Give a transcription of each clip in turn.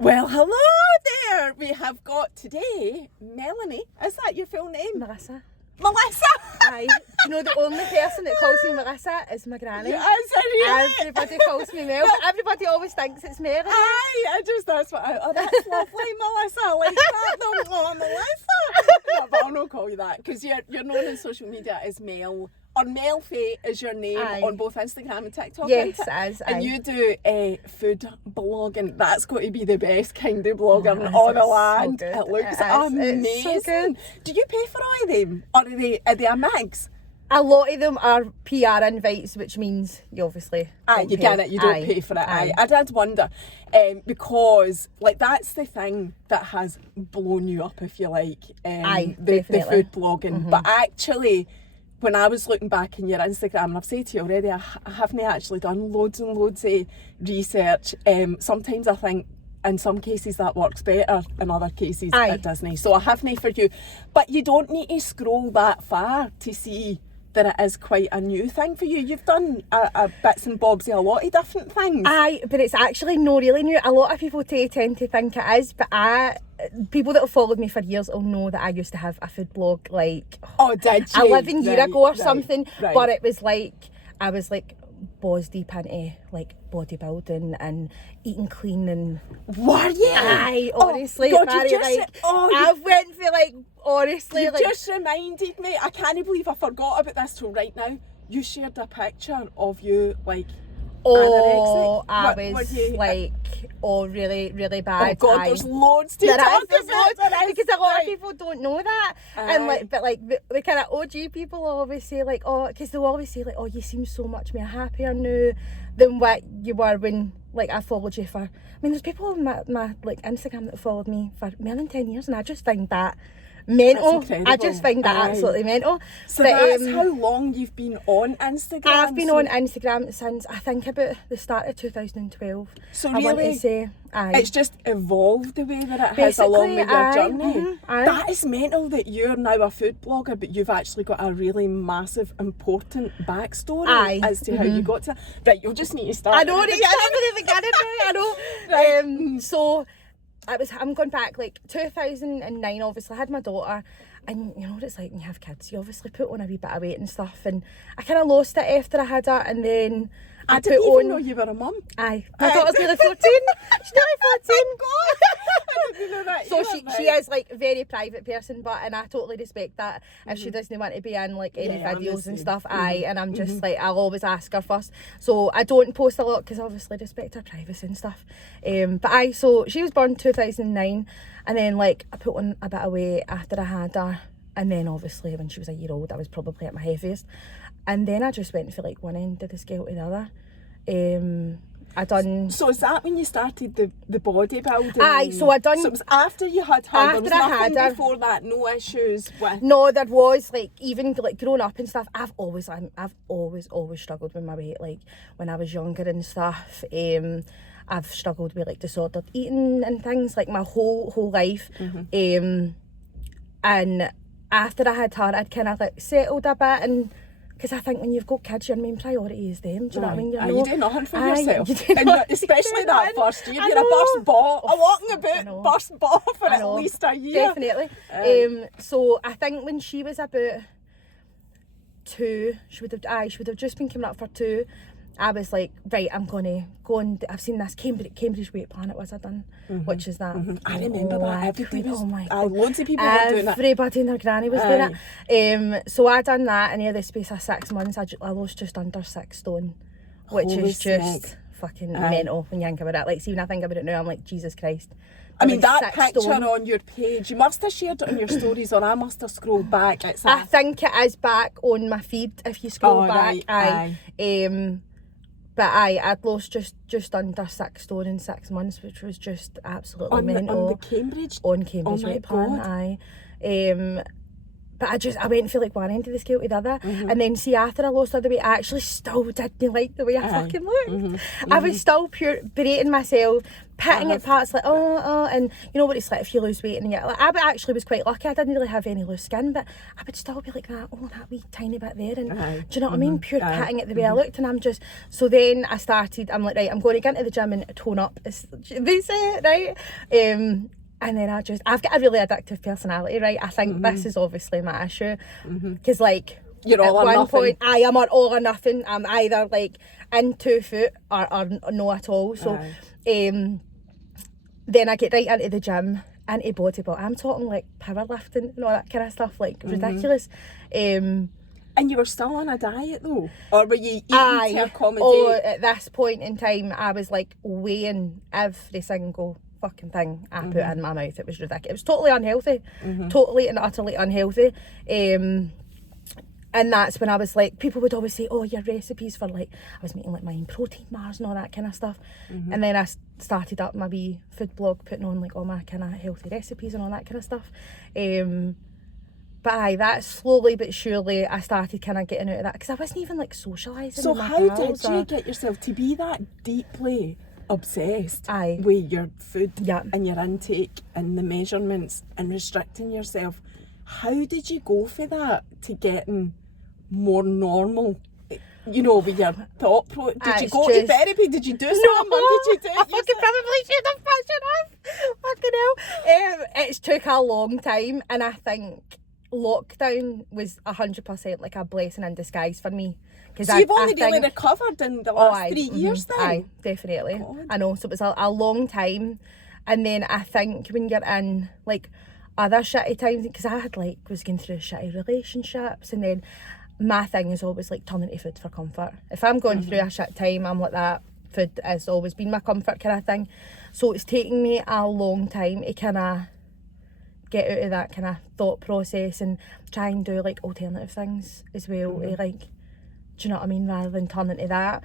Well, hello there. We have got today Melanie. Is that your full name? Melissa. Melissa. Aye. Do you know the only person that calls me Melissa is my granny? Yeah, is it really? Everybody calls me Mel, but everybody always thinks it's Mary. Aye, that's what oh, that's lovely, Melissa. I like that. Oh, Melissa. No, but I'll not call you that because you're known on social media as Mel. Or Melfie is your name on both Instagram and TikTok. Yes, it is. And you do food blogging. That's got to be the best kind of blogging in all the land. So it looks amazing. amazing. It's so good. Do you pay for all of them? Or are they a mix? A lot of them are PR invites, which means you obviously don't you pay. get it, you don't pay for it. I did wonder, because like that's the thing that has blown you up, if you like, the food blogging. Mm-hmm. But actually, when I was looking back in your Instagram, and I've said to you already, I haven't actually done loads and loads of research. Sometimes I think in some cases that works better, in other cases it doesn't. So I haven't for you. But you don't need to scroll that far to see that it is quite a new thing for you. You've done a bits and bobs of a lot of different things. Aye, but it's actually not really new. A lot of people tend to think it is, but people that have followed me for years will know that I used to have a food blog like did you? 11 years ago or something. Right. But it was like I was like balls deep into like bodybuilding and eating clean and were you? Aye, honestly, God, I've went for like honestly you like just reminded me. I can't believe I forgot about this till right now. You shared a picture of you like anorexic. I was you, like really, really bad. Oh God, there's loads to talk about. Because a lot of people don't know that. And like, but like the kind of OG people always say like, because they'll always say like, you seem so much more happier now than what you were when like I followed you for. I mean, there's people on my like Instagram that followed me for more than 10 years, and I just find that mental. I just find that absolutely mental. So that's how long you've been on Instagram? I've been on Instagram since I think about the start of 2012. So I want to say, it's just evolved the way that it has along with your journey. Mm-hmm, that is mental that you're now a food blogger, but you've actually got a really massive, important backstory as to how you got to. Right, you'll just need to start. I know, at the beginning. I know. Right. So I'm going back like 2009. Obviously, I had my daughter, and you know what it's like when you have kids. You obviously put on a wee bit of weight and stuff, and I kind of lost it after I had her, and then I didn't even know you were a mum. Aye, my daughter's nearly 14. She's nearly 14. God, I didn't know that. So she is like a very private person, and I totally respect that. If she doesn't want to be in like any videos and stuff, and I'm just like, I'll always ask her first. So I don't post a lot because obviously respect her privacy and stuff. So she was born 2009, and then like I put on a bit of weight after I had her, and then obviously when she was a year old, I was probably at my heaviest, and then I just went for like one end of the scale to the other. So is that when you started the bodybuilding? Aye, so I done. So it was after you had her. There was nothing before that. No issues with. No, there was like even like growing up and stuff. I've always struggled with my weight. Like when I was younger and stuff. I've struggled with like disordered eating and things like my whole life. And after I had her, I'd kind of like settled a bit, and because I think when you've got kids, your main priority is them. Do you know what I mean? You do nothing for yourself. And especially that first year, you're a burst ball. I'm walking about burst ball for at least a year. Definitely. So I think when she was about 2, she would have just been coming up for 2. I was like, right, I'm gonna go and I've seen this Cambridge Weight Planet was I done, which is that. I remember that. Everybody was, God. loads of people were doing that. Everybody and their granny was doing it. So I done that, and in the space of 6 months, I lost just under 6 stone, which is just fucking mental when you think about it. Like, see, when I think about it now, I'm like, Jesus Christ. I mean, that picture on your page, you must have shared it on your stories, or I must have scrolled back. I think it is back on my feed if you scroll back. But I'd lost just under 6 stone in 6 months, which was just absolutely mental. On the Cambridge? On Cambridge Weight Plan, But I went from like one end of the scale to the other, and then see after I lost all the weight, I actually still didn't like the way I fucking looked. I was still pure berating myself, pitting at parts like and you know what it's like if you lose weight and like, I actually was quite lucky. I didn't really have any loose skin, but I would still be like that. Oh, that wee tiny bit there, and do you know what I mean? Pure pitting at the way I looked, and I'm just so. Then I started. I'm like, right, I'm going to get into the gym and tone up. As they say it, right? And then I've got a really addictive personality, right? I think this is obviously my issue. Because, like, you're all at or one nothing. point, I am on all or nothing. I'm either, like, in 2 foot or no at all. So, then I get right into the gym, into bodybuilding. I'm talking, like, powerlifting and all that kind of stuff, like, ridiculous. And you were still on a diet, though? Or were you eating to accommodate? Oh, at this point in time, I was, like, weighing every single fucking thing I put in my mouth. It was ridiculous. It was totally unhealthy, totally and utterly unhealthy. And that's when I was like, people would always say, oh, your recipes for like, I was making like my own protein bars and all that kind of stuff. And then I started up my wee food blog, putting on like all my kind of healthy recipes and all that kind of stuff. But that slowly but surely I started kind of getting out of that, because I wasn't even like socialising. So with my how pals did you get yourself to be that deeply obsessed with your food and your intake and the measurements and restricting yourself? How did you go for that to getting more normal, you know, with your thought process? Did you go to therapy? Did you do something? Or did you do it? I fucking probably should have fucking hell. It's took a long time, and I think lockdown was 100% like a blessing in disguise for me. So you've only really recovered in the last 3 years then? Aye, definitely. God. I know, so it was a long time. And then I think when you're in like other shitty times, because I had like was going through shitty relationships, and then my thing is always like turning to food for comfort. If I'm going through a shit time, I'm like that. Food has always been my comfort kind of thing. So it's taken me a long time to kind of get out of that kind of thought process and try and do like alternative things as well, like, do you know what I mean, rather than turning to that.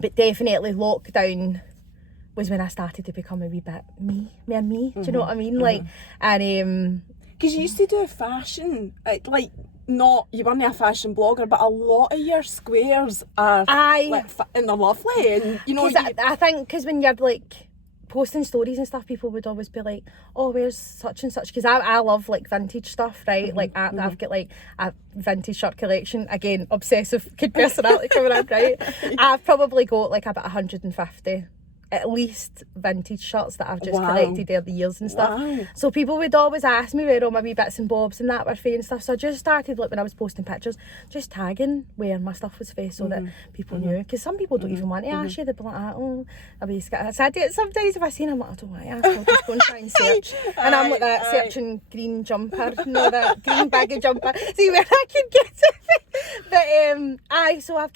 But definitely lockdown was when I started to become a wee bit me, do you know what I mean? Like, and because you used to do fashion, like not, you weren't a fashion blogger, but a lot of your squares are like, and they're lovely, and you know, I think because when you're like posting stories and stuff, people would always be like, oh, where's such and such, because I love like vintage stuff, right? Like I've got like a vintage shirt collection, again, obsessive kid personality coming up, right? I've probably got like about 150 at least vintage shirts that I've just collected over the years and stuff. So people would always ask me where all my wee bits and bobs and that were for and stuff. So I just started, like when I was posting pictures, just tagging where my stuff was for, so that people knew. Because some people don't even want to ask you. They'd be like, oh, I'll be scared. So I do it sometimes if I see them, I'm like, I don't want to ask. I'll just go and try and search. And I'm like that, searching green jumper, that green baggy jumper. See where I can get it. But so I've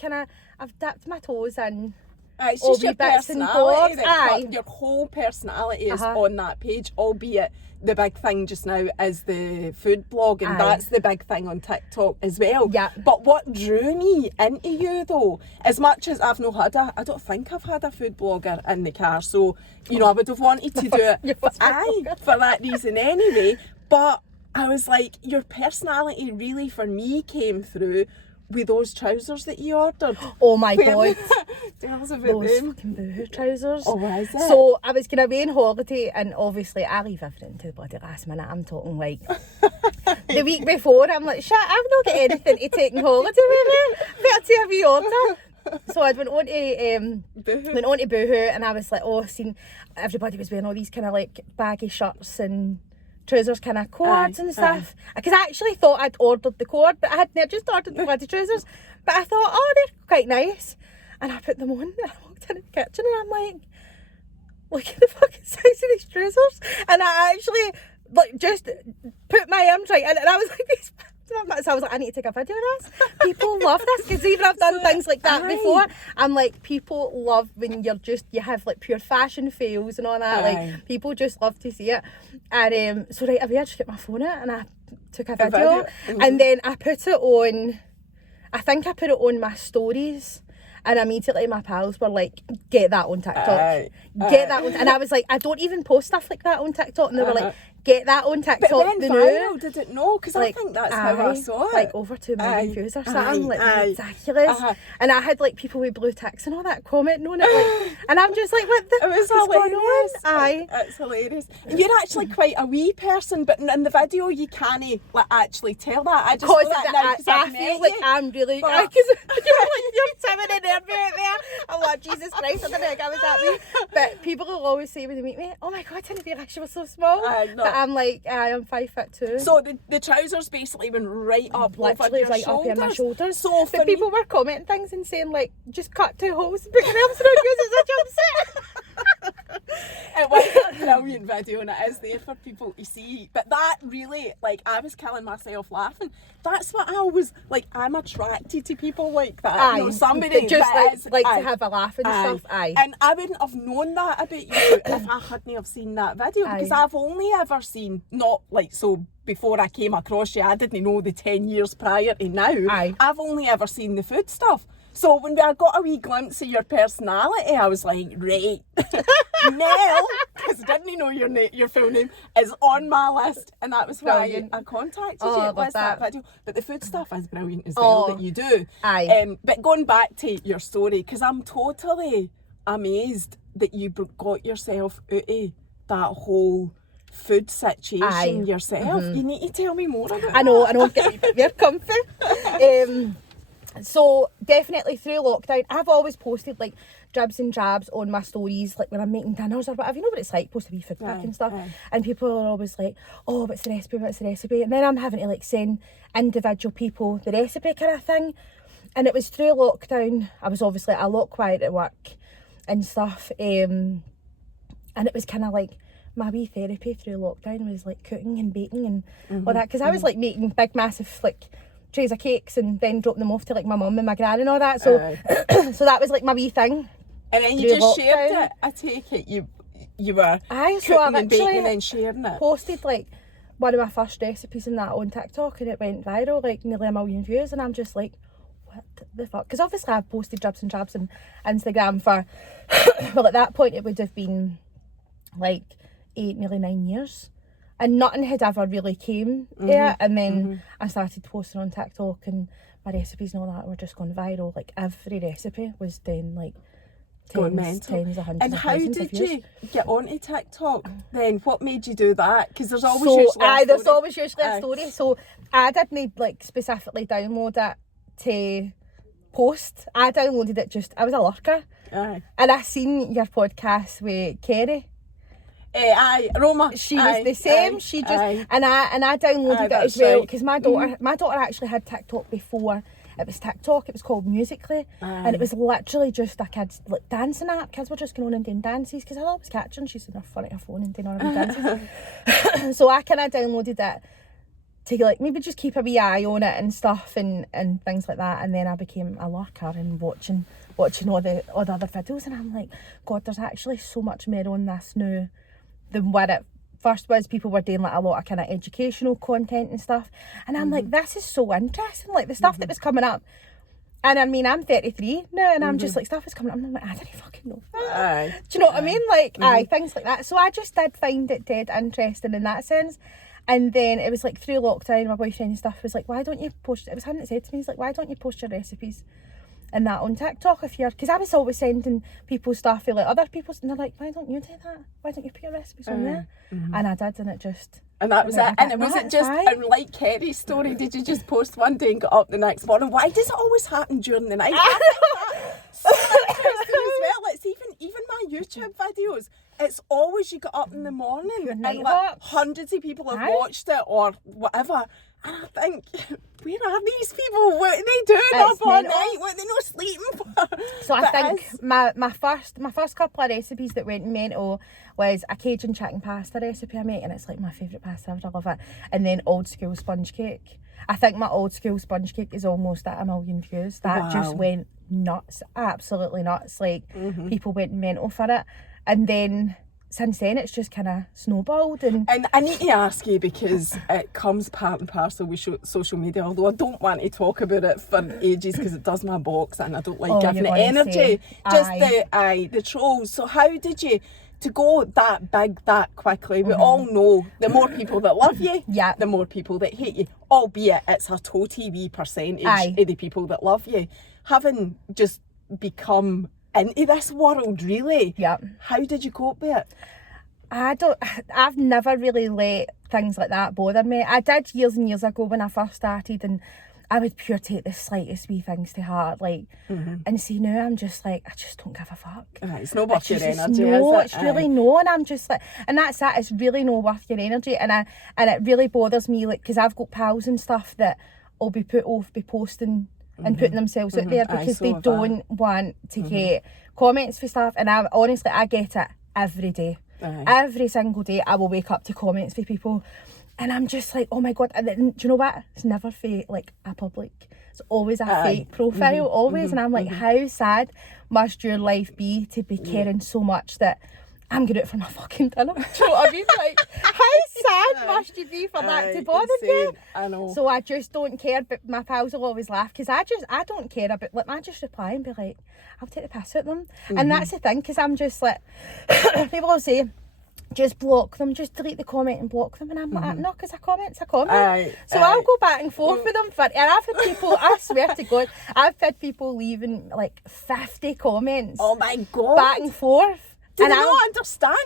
dipped my toes in. It's just your personality. Your whole personality is on that page, albeit the big thing just now is the food blog, and that's the big thing on TikTok as well. Yeah. But what drew me into you though, as much as I've not had I don't think I've had a food blogger in the car, so you know I would have wanted to do it for that reason anyway. But I was like, your personality really for me came through with those trousers that you ordered. Oh my god. Tell us about those them. fucking Boohoo trousers. Oh, what is it? So I was going away on holiday, and obviously I leave everything to the bloody last minute. I'm talking like the week before, I'm like, shit, I've not got anything to take on holiday with me. Better to have you order. So I went on to Boohoo, and I was like, seen everybody was wearing all these kind of like baggy shirts and trousers, kind of cords and stuff, because I actually thought I'd ordered the cord, but I hadn't. Just ordered the bloody trousers, but I thought, oh, they're quite nice, and I put them on, and I walked in the kitchen, and I'm like, look at the fucking size of these trousers, and I actually like just put my arms right in, and I was like, these. So I was like, I need to take a video of this. People love this, because even I've done things like that before. I'm like, people love when you have like pure fashion fails and all that. Like, people just love to see it. And so right away I just get my phone out and I took a video. And then I put it on, I think I put it on my stories. And immediately my pals were like, get that on TikTok. Get that on. And I was like, I don't even post stuff like that on TikTok. And they were like, get that on TikTok. But it went the viral, new, did it no? Because I think that's how I saw it. Like over 2 million views or something, like ridiculous. And I had like people with blue ticks and all that commenting on it, like, and I'm just like, what the It was fuck is going hilarious. on? Aye. It's hilarious. And you're actually quite a wee person, but in the video you can't like actually tell that. I just know that now because I I've feel met like you. I'm really, But- because you're timid and nervous out there. I'm like, Jesus Christ, I don't think I was that wee. But people will always say when they meet me, oh my God, I didn't realise you were so small. But I'm like, I'm 5'2". So the trousers basically went right up Literally over your right shoulders. up in my shoulders. So but people were commenting things and saying like, just cut 2 holes because I'm so good as a jumpsuit. It was a brilliant video and it is there for people to see. But that really, like, I was killing myself laughing. That's what I always, like, I'm attracted to people like that. Aye. You know, somebody just that is, like aye, to have a laugh and aye. stuff. Aye. And I wouldn't have known that about you if I hadn't have seen that video because Aye. I've only ever seen, not like, so before I came across you, I didn't know the 10 years prior to now. Aye. I've only ever seen the food stuff. So when I got a wee glimpse of your personality, I was like, right, Nell, because I didn't know your full name, is on my list. And that was why Brilliant. I contacted Oh, you I with love that that. video. But the food stuff is brilliant as well that you do. Aye. But going back to your story, because I'm totally amazed that you got yourself out of that whole food situation Aye. yourself. You need to tell me more about that. I know, get you very comfy. So definitely through lockdown, I've always posted like dribs and drabs on my stories, like when I'm making dinners or whatever. You know what it's like, post a wee food pic and stuff. And people are always like, oh, what's the recipe? And then I'm having to like send individual people the recipe kind of thing. And it was through lockdown. I was obviously a lot quiet at work and stuff. And it was kind of like my wee therapy through lockdown was like cooking and baking and all that. Because I was like making big, massive like trays of cakes and then dropping them off to like my mum and my gran and all that. So so that was like my wee thing. And then you just shared it. I take it you were cooking and baking and then sharing it. Posted like one of my first recipes in that on TikTok and it went viral, like nearly 1 million views, and I'm just like, what the fuck? Because obviously I've posted dribs and drabs on Instagram for well at that point it would have been like 8, nearly 9 years. And nothing had ever really came there. And then I started posting on TikTok and my recipes and all that were just going viral. Like every recipe was then like tens of hundreds and of how thousands did of views. you get onto TikTok then? What made you do that? Because there's always So usually a there's story. always usually a story. So I didn't like specifically download it to post. I downloaded it I was a lurker. Aye. And I seen your podcast with Kerry. Aye, Roma. She was the same. She just and I downloaded it as that's well right. because my daughter actually had TikTok before it was TikTok. It was called Musical.ly, and it was literally just a kids like dancing app. Kids were just going on and doing dances because I always catching. She's in her front of her phone and doing all her dances. So I kind of downloaded it to like maybe just keep a wee eye on it and stuff and things like that. And then I became a lurker and watching all the other videos, and I'm like, God, there's actually so much more on this now than what it first was. People were doing like a lot of kind of educational content and stuff, and I'm like, this is so interesting, like the stuff that was coming up. And I mean, I'm 33 now and I'm just like, stuff is coming up, I'm like, I didn't fucking know. Aye. Do you know what I mean? Like things like that. So I just did find it dead interesting in that sense. And then it was like through lockdown, my boyfriend and stuff was like, why don't you post, it was him that said to me, he's like, why don't you post your recipes and that on TikTok if you're, because I was always sending people stuff like other people's, and they're like, why don't you do that? Why don't you put your recipes on there? And I did, and it just... And that was it. And it wasn't just, and like Kerry's story, did you just post one day and get up the next morning? Why does it always happen during the night? So interesting as well. It's even my YouTube videos. It's always you get up in the morning and like hundreds of people have watched it or whatever. And I think, where are these people? What are they doing up all night? What are they not sleeping for? So I think my first couple of recipes that went mental was a Cajun chicken pasta recipe I make, and it's like my favourite pasta ever. I love it. And then old school sponge cake. I think my old school sponge cake is almost at 1 million views. That just went nuts, absolutely nuts. Like people went mental for it. And then since then it's just kind of snowballed. And I need to ask you, because it comes part and parcel with social media, although I don't want to talk about it for ages because it does my box and I don't like giving it energy. Just the trolls. So how did you to go that big that quickly, we all know the more people that love you, Yeah. the more people that hate you, albeit it's a totally wee percentage Aye. of the people that love you. Having just become into this world, really, Yeah. how did you cope with it? I've never really let things like that bother me. I did years and years ago when I first started, and I would pure take the slightest wee things to heart, like, and see now I'm just like, I just don't give a fuck. It's not worth your energy, no, is it? it's really no, and I'm just like, and that's it. It's really no worth your energy, and it really bothers me, like, because I've got pals and stuff that will be put off, be posting and putting themselves out there because so they have I. don't want to get comments for stuff, and I honestly I get it every day. Aye. Every single day I will wake up to comments for people, and I'm just like, oh my god. And then, do you know what, it's never fake, like a public, it's always a fake profile, always. And I'm like, how sad must your life be to be caring so much that I'm going out for my fucking dinner? Do you know what I mean? Like, how sad must you be for that to bother you? Insane. I know. So I just don't care, but my pals will always laugh because I don't care about, like, I just reply and be like, I'll take the piss at them. And that's the thing, because I'm just like, people will say, just block them, just delete the comment and block them, and I'm like, no, because a comment's a comment. I'll go back and forth with them and I've had people, I swear to God, I've had people leaving like 50 comments Oh my God. back and forth. Do And they I'll- not understand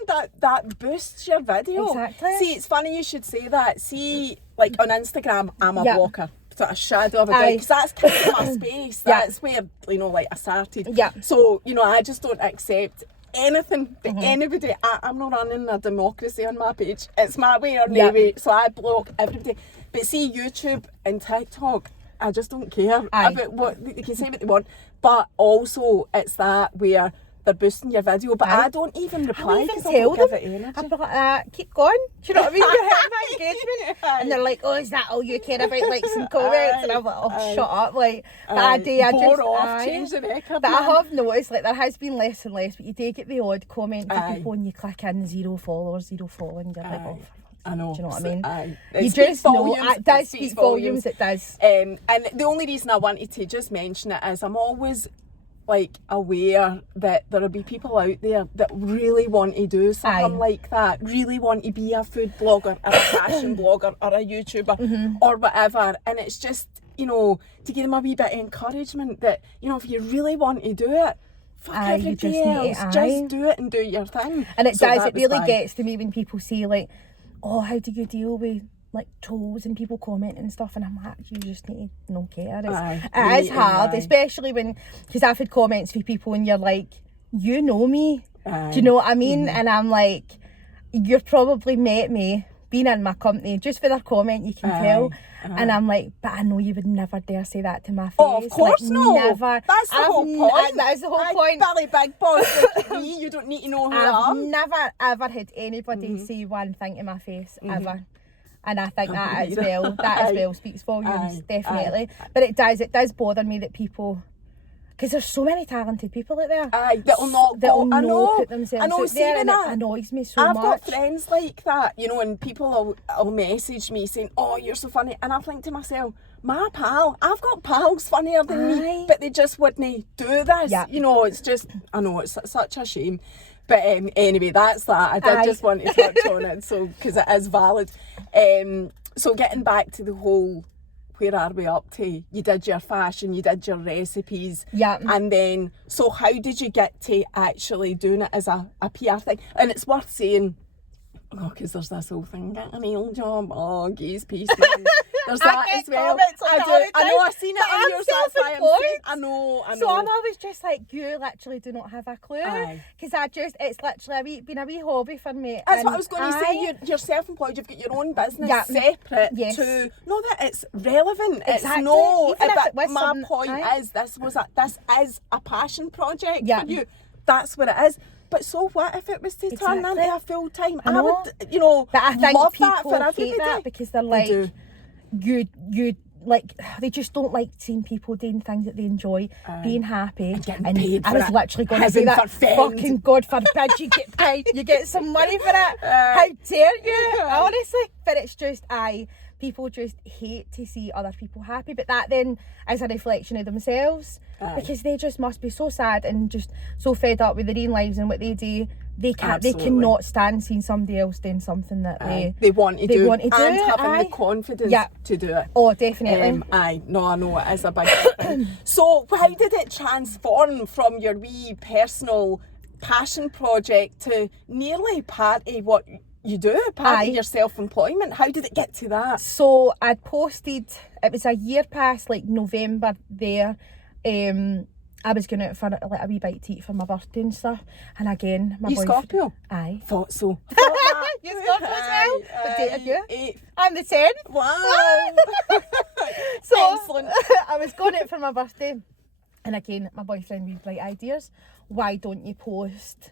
that boosts your video? Exactly. See, it's funny you should say that. See, like on Instagram, I'm a Yeah. blocker. Without a shadow of a doubt, Aye. because that's kind of my space. Yeah. That's where, you know, like I started. Yeah. So, you know, I just don't accept anything that anybody. I'm not running a democracy on my page. It's my way or no Yeah. way. So I block everybody. But see, YouTube and TikTok, I just don't care Aye. about what they can say what they want. But also, it's that where they're boosting your video, but I don't even reply I'll even because I tell don't them. give it energy. I'll be like, keep going. Do you know what I mean? You're hitting my engagement. And they're like, oh, is that all you care about, likes and comments? And I'm like, oh, shut up. Like, that day I Bore just... off, change the record. But I man. have noticed, like, there has been less and less, but you do get the odd comment from Aye. people and you click in 0 followers, 0 following, you're like, oh, I know. do you know what I mean? Aye. You It speaks just know, volumes, it does speaks speak volumes, it does. And the only reason I wanted to just mention it is I'm always like aware that there'll be people out there that really want to do something Aye. like that, really want to be a food blogger or a fashion blogger or a YouTuber or whatever, and it's just, you know, to give them a wee bit of encouragement that, you know, if you really want to do it, fuck Aye, you everybody just need else, to- aye. just do it and do your thing. And it So does, that it was really why. gets to me when people say, like, oh, how do you deal with, like, trolls and people commenting and stuff? And I'm like, you just need to not care. Aye, you It is need to, hard, aye. especially when, because I've had comments from people and you're like, you know me. Aye. Do you know what I mean? And I'm like, you've probably met me, been in my company, just for their comment you can Aye, tell. And I'm like, but I know you would never dare say that to my face. Oh, of course like, no. Never. That's the whole point. That is the whole Aye, point. Billy Big Boss like me, you don't need to know who I I've am. never ever had anybody say one thing to my face ever, and I think that as well speaks volumes, Aye, definitely. But it does bother me that people, because there's so many talented people out there. Aye, that'll not that'll go. I not know. put themselves I know. out See, there, when and I- it annoys me so I've much. got friends like that, you know, and people will message me saying, "Oh, you're so funny," and I think to myself, "My pal, I've got pals funnier than Aye. me, but they just wouldn't do this." Yeah. You know, it's just, I know, it's such a shame. But anyway, that's that. I did Aye. just want to touch on it, so because it is valid. So getting back to the whole, where are we up to? You did your fashion, you did your recipes. Yeah. And then, so how did you get to actually doing it as a PR thing? And it's worth saying, oh, because there's this whole thing, get a nail job, oh, gaze piece, man. There's that get as well. comments like that all the I know, time, I've seen it but on I'm yours, that's why I'm saying, self-employed. I know. So I'm always just like, you literally do not have a clue. Aye. Because it's literally been a wee hobby for me. That's and what I was going to say. You're self-employed. You've got your own business Yeah. separate Yes. to know that it's relevant. Exactly. It's no. Even if But it was my something- point aye. is, this is a passion project Yeah. for you. That's what it is. But so what if it was to turn Exactly. into a full time? I I know. would, you know, But I think love people that for everybody. hate that because they're They like, do. you like, they just don't like seeing people doing things that they enjoy, being happy. And getting paid I for was it. literally going to say Heaven that. forfend. Fucking God forbid you get paid. You get some money for it. How dare you? Honestly. But it's just, people just hate to see other people happy. But that then is a reflection of themselves. Aye. Because they just must be so sad and just so fed up with their own lives and what they do they cannot stand seeing somebody else doing something that they want to do, want to do, and having the confidence to do it. Oh, definitely. I know it is a big thing. So how did it transform from your wee personal passion project to nearly part of what you do, part of your self-employment? How did it get to that? So I'd posted, it was a year past like November there, I was going out for like a wee bite to eat for my birthday and stuff, and again my boyfriend... Scorpio? Aye. Thought so. You Scorpio as well? What date are you? 8th. I'm the 10th. Wow. So excellent. I was going out for my birthday, and again my boyfriend with bright ideas. Why don't you post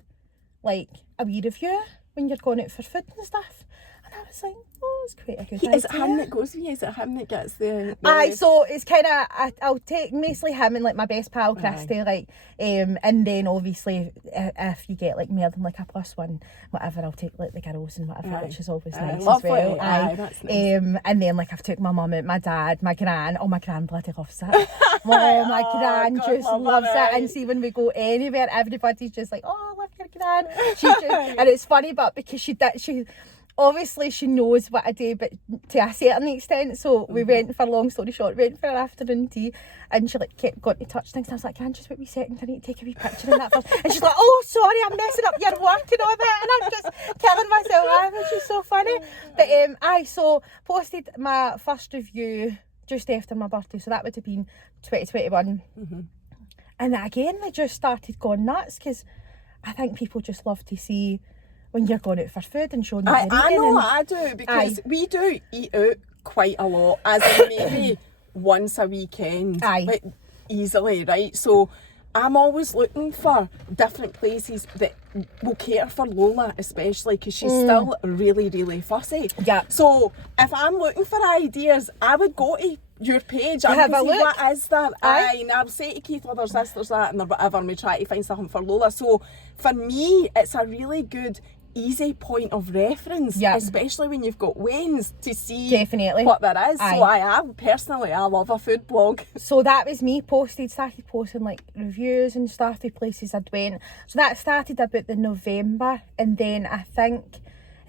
like a wee review when you're going out for food and stuff? And I was like, oh, it's quite a good idea. Is it him that goes with you? Is it him that gets the... Aye, so it's kind of, I'll take mostly him and like my best pal Christy, like, and then obviously if you get like more than like a +1, whatever, I'll take like the girls and whatever, which is always nice lovely. as well. Aye, that's nice. And then like I've took my mum out, my dad, my gran. Oh, my gran bloody loves it. Oh, my gran God, just loves it. And see, when we go anywhere, everybody's just like, oh, I love your gran. And it's funny, but because she obviously she knows what I do, but to a certain extent. So we went for, long story short, went for an afternoon tea, and she like kept going to touch things. And I was like, "Can just wait a wee second, I need to take a wee picture of that first." And she's like, "Oh, sorry, I'm messing up your work and all that." And I'm just killing myself laughing. She's so funny. But I posted my first review just after my birthday, so that would have been 2021. And again, they just started going nuts, because I think people just love to see when you're going out for food and showing that you're eating. I know I do, because we do eat out quite a lot, as in maybe once a weekend, like, easily, right? So I'm always looking for different places that will cater for Lola, especially because she's still really, really fussy. Yeah. So if I'm looking for ideas, I would go to your page and have a see look. what is there. And I'll say to Keith, well, there's this, there's that, and whatever, and we try to find something for Lola. So for me, it's a really good, easy point of reference, especially when you've got Wayne's, to see what there is. So I love a food blog. So that was me started posting like reviews and stuff to places I'd went. So that started about the November, and then I think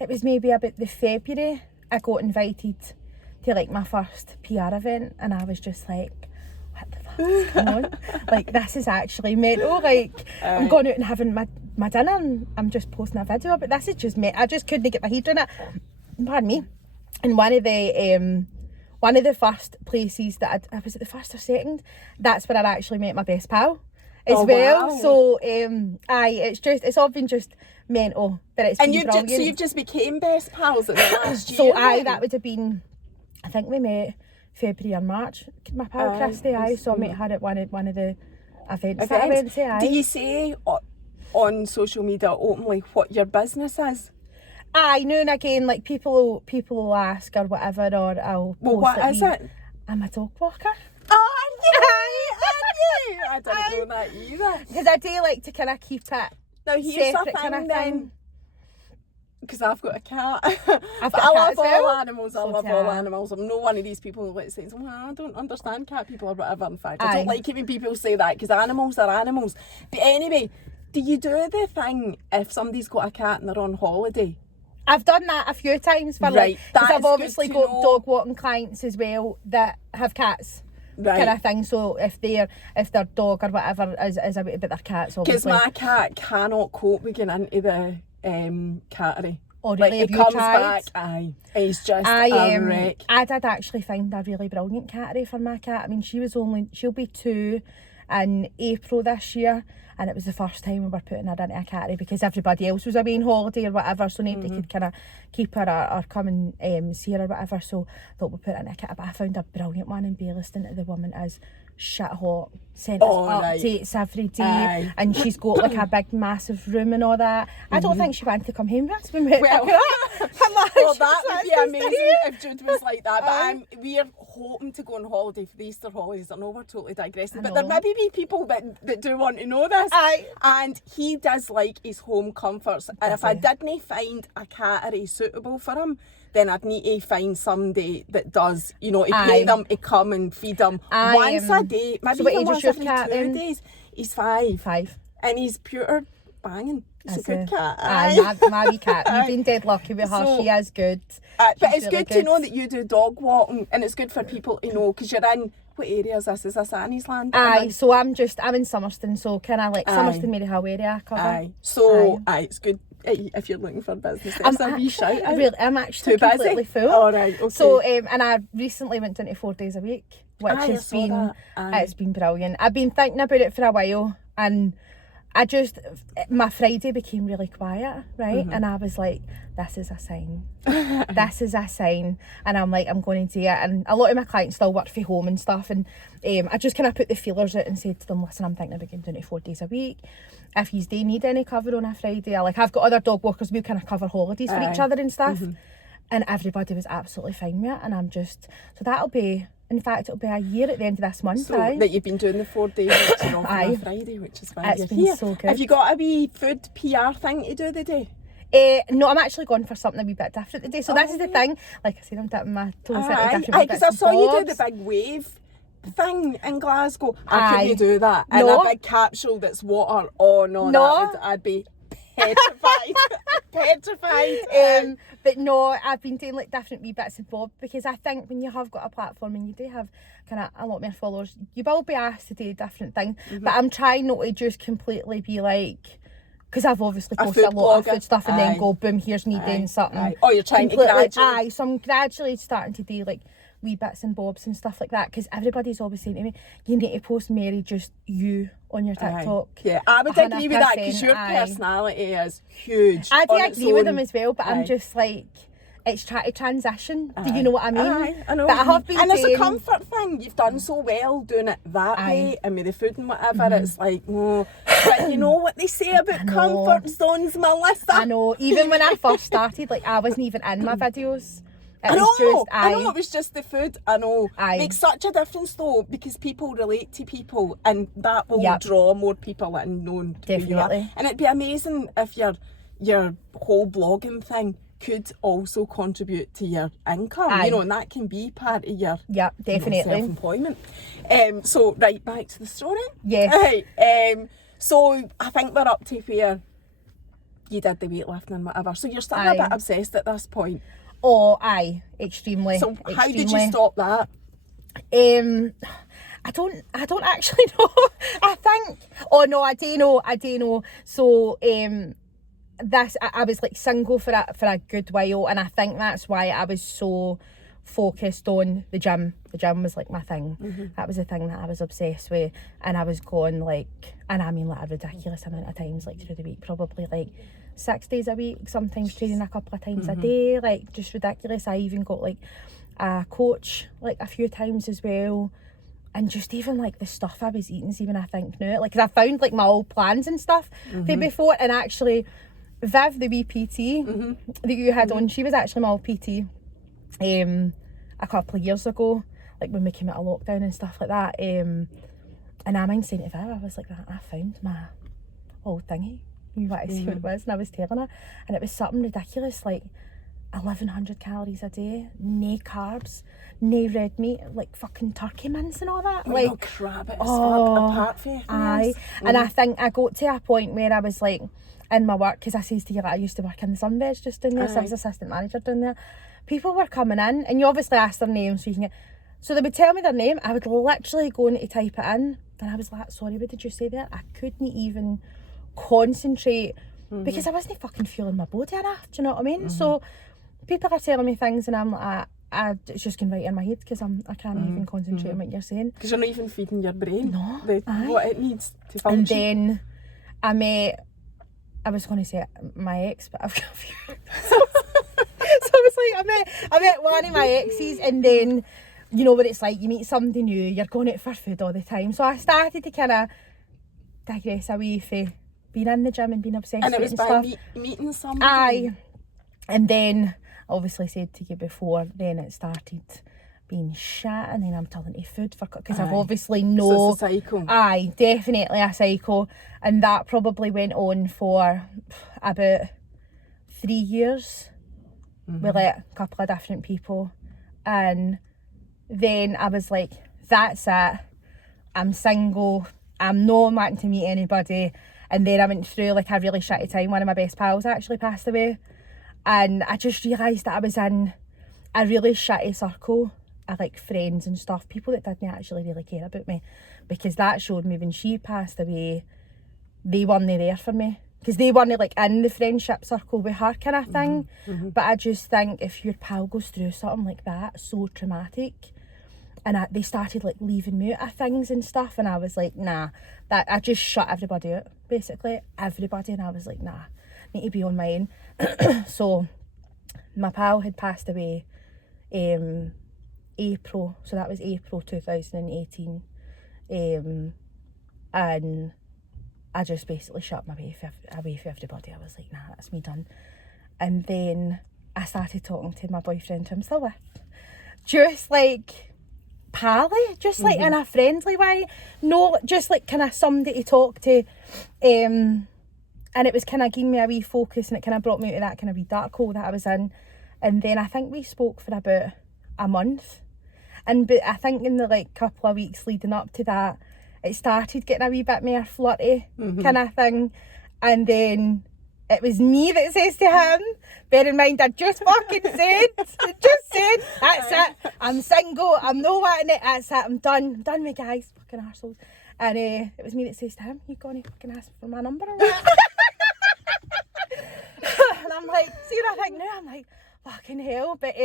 it was maybe about the February I got invited to like my first PR event, and I was just like, what the fuck is going on? Like, this is actually mental. Like, I'm going out and having my dinner, and I'm just posting a video, but this is just me. I just couldn't get my head around it. Pardon me. And one of the first places that I was at, the first or second, that's where I actually met my best pal as well. Wow. So it's all been just mental, but it's been brilliant. So you've just became best pals in the last year? So that would have been, I think we met February or March. My pal Christy, so I met her at one of the events that I went to. Do you say on social media openly what your business is? Now and again, like people will ask or whatever, or I'll post. What is it? I'm a dog walker. Oh, I didn't know that either. Because I do like to kind of keep it now, here's separate the thing, kind of thing. Because I've got a cat. I love all animals. I love all animals. I'm not one of these people that say, well, I don't understand cat people or whatever. In fact, I don't like it when people say that, because animals are animals. But anyway, do you do the thing if somebody's got a cat and they're on holiday? I've done that a few times for because I've obviously got dog walking clients as well that have cats. Kind of thing. So if their dog or whatever is a bit about their cats, obviously. Because my cat cannot cope with getting into the cattery. Oh, really? Like, he comes back, he's just a wreck. I did actually find a really brilliant cattery for my cat. I mean, she'll be 2 in April this year, and it was the first time we were putting her into a cattery because everybody else was away on holiday or whatever, so nobody could kind of keep her or come and see her or whatever, so I thought we'd put her in a cattery. But I found a brilliant one in Baillieston. The woman is shit hot, sent us updates every day, and she's got like a big massive room and all that. I don't think she wanted to come home with us when we well, that would be amazing if Jude was like that, but we're hoping to go on holiday for the Easter holidays. I know we're totally digressing, but there maybe be people that do want to know this. And he does like his home comforts, and if I didn't find a cattery suitable for him, then I'd need to find somebody that does, to pay them to come and feed them once a day, maybe even once every 2 days. He's 5. And he's pure banging. It's a good cat. Aye, my wee cat. We've been dead lucky with her. So- she is good. But She's it's really good to know that you do dog walking, and it's good for people to know, because you're in, what area is this? Is this Annie's Land? Aye, so I'm in Summerston, so kind of like Aye. Summerston, Maryhill area I cover. Aye. So, it's good if you're looking for business. That's a wee shout out. I'm actually Too busy? completely full. All right, okay. So, and I recently went into 4 days a week, which Aye, I has saw been, that. Aye. it's been brilliant. I've been thinking about it for a while, and my Friday became really quiet, right? And I was like, this is a sign. This is a sign. And I'm like, I'm going to do it. And a lot of my clients still work from home and stuff. And I just kind of put the feelers out and said to them, listen, I'm thinking about going down to 4 days a week. If you do need any cover on a Friday, I've got other dog walkers, we kind of cover holidays for each other and stuff. And everybody was absolutely fine with it. And I'm just, so that'll be, in fact, it'll be a year at the end of this month. So that you've been doing the 4 days, which you're off on Aye. a Friday, which is why It's you're been here. so good. Have you got a wee food PR thing to do the day? No, I'm actually going for something a wee bit different today. So this is the thing. Like I said, I'm dipping my toes into different Aye, bits because I and saw you do bobs. the big wave thing in Glasgow. I Aye. couldn't do that. And No. a big capsule that's water. Oh no, No. I'd be petrified. Petrified. But no, I've been doing like different wee bits and bobs, because I think when you have got a platform and you do have kind of a lot more followers, you will be asked to do different things. But I'm trying not to just completely be like, because I've obviously A posted a food lot of blogger. food stuff and Aye. then go, boom, here's me doing something. Aye. Oh, you're trying to completely- gradually. Aye, so I'm gradually starting to do like wee bits and bobs and stuff like that, because everybody's always saying to me, you need to post Mary just you on your TikTok. Yeah, I would agree with that, because 100%, your aye. personality is huge. I do on its agree with own. them as well, but Aye. I'm just like, it's trying to transition. Do you know what I mean? Aye, I know. But I have been and it's a doing- comfort thing. You've done so well doing it that Aye. way, and with the food and whatever, it's like, oh. But you know what they say about comfort zones, Melissa? I know, even when I first started, like I wasn't even in my videos. It I know, was just, I know it was just the food. I know. Aye. Makes such a difference though, because people relate to people, and that will Yep. draw more people in knowing who you are. Definitely. And it'd be amazing if your whole blogging thing could also contribute to your income. Aye. You know, and that can be part of your Yeah, definitely. self-employment. So right back to the story. Yes. Right. So I think we're up to where you did the weightlifting and whatever. So you're starting a Aye. bit obsessed at this point. Oh, aye, extremely. So how did you extremely. stop that? I don't actually know. I think. Oh no, I do know. So I was like single for a good while, and I think that's why I was so focused on the gym. The gym was like my thing. That was the thing that I was obsessed with, and I was going like, and I mean like a ridiculous amount of times, like through the week, probably like 6 days a week, sometimes training a couple of times a day, like just ridiculous. I even got like a coach like a few times as well. And just even like the stuff I was eating, see when I think now, like 'cause I found like my old plans and stuff from before, and actually Viv, the wee PT that you had on, she was actually my old PT a couple of years ago, like when we came out of lockdown and stuff like that. And I mind saying to Viv, I was like, I found my old thingy. You want to see what it was? And I was telling her, and it was something ridiculous, like 1,100 calories a day, no carbs, no red meat, like fucking turkey mince and all that. Like, Like, crap, it is oh, fuck apart from everything aye. else. And I think I got to a point where I was like, in my work, because I says to you, like, I used to work in the Sunbeds just down there, so I was assistant manager down there. People were coming in, and you obviously ask their name so you can get. So they would tell me their name, I would literally go in to type it in, and I was like, sorry, what did you say there? I couldn't even concentrate because I wasn't fucking feeling my body enough, do you know what I mean? So people are telling me things, and I'm like, it's just going right in my head because I can't even concentrate on what you're saying. Because you're not even feeding your brain aye. what it needs to function. And then I was going to say my ex, but I've got a few. So I was like, I met one of my exes, and then, you know what it's like, you meet somebody new, you're going out for food all the time. So I started to kind of digress away from being in the gym and being obsessed and it with was it by and stuff. meeting somebody. Aye. And then, obviously said to you before, then it started being shit, and then I'm turning to food for, because I've Aye. obviously So no. it's a cycle. Aye, definitely a cycle, and that probably went on for about 3 years with like a couple of different people, and then I was like, that's it, I'm single, I'm not wanting to meet anybody, And then I went through like a really shitty time. One of my best pals actually passed away. And I just realised that I was in a really shitty circle of like friends and stuff, people that didn't actually really care about me. Because that showed me when she passed away, they weren't there for me. Because they weren't like in the friendship circle with her kind of thing. But I just think if your pal goes through something like that, so traumatic, and they started like leaving me out of things and stuff, and I was like, nah, that I just shut everybody out, basically, everybody, and I was like, nah, need to be on my own. So my pal had passed away April, so that was April 2018, and I just basically shut my away for everybody. I was like, nah, that's me done. And then I started talking to my boyfriend, who I'm still with, just like pally, just like in a friendly way, no, just like kind of somebody to talk to, and it was kind of giving me a wee focus, and it kind of brought me out of that kind of wee dark hole that I was in. And then I think we spoke for about a month, but I think in the like couple of weeks leading up to that, it started getting a wee bit more flirty kind of thing. And then it was me that says to him, bear in mind I just fucking said, that's it, I'm single, I'm not wanting it, that's it, I'm done with guys, fucking arseholes. And it was me that says to him, you gonna fucking ask for my number or what? And I'm like, see what I think now? I'm like, fucking hell. But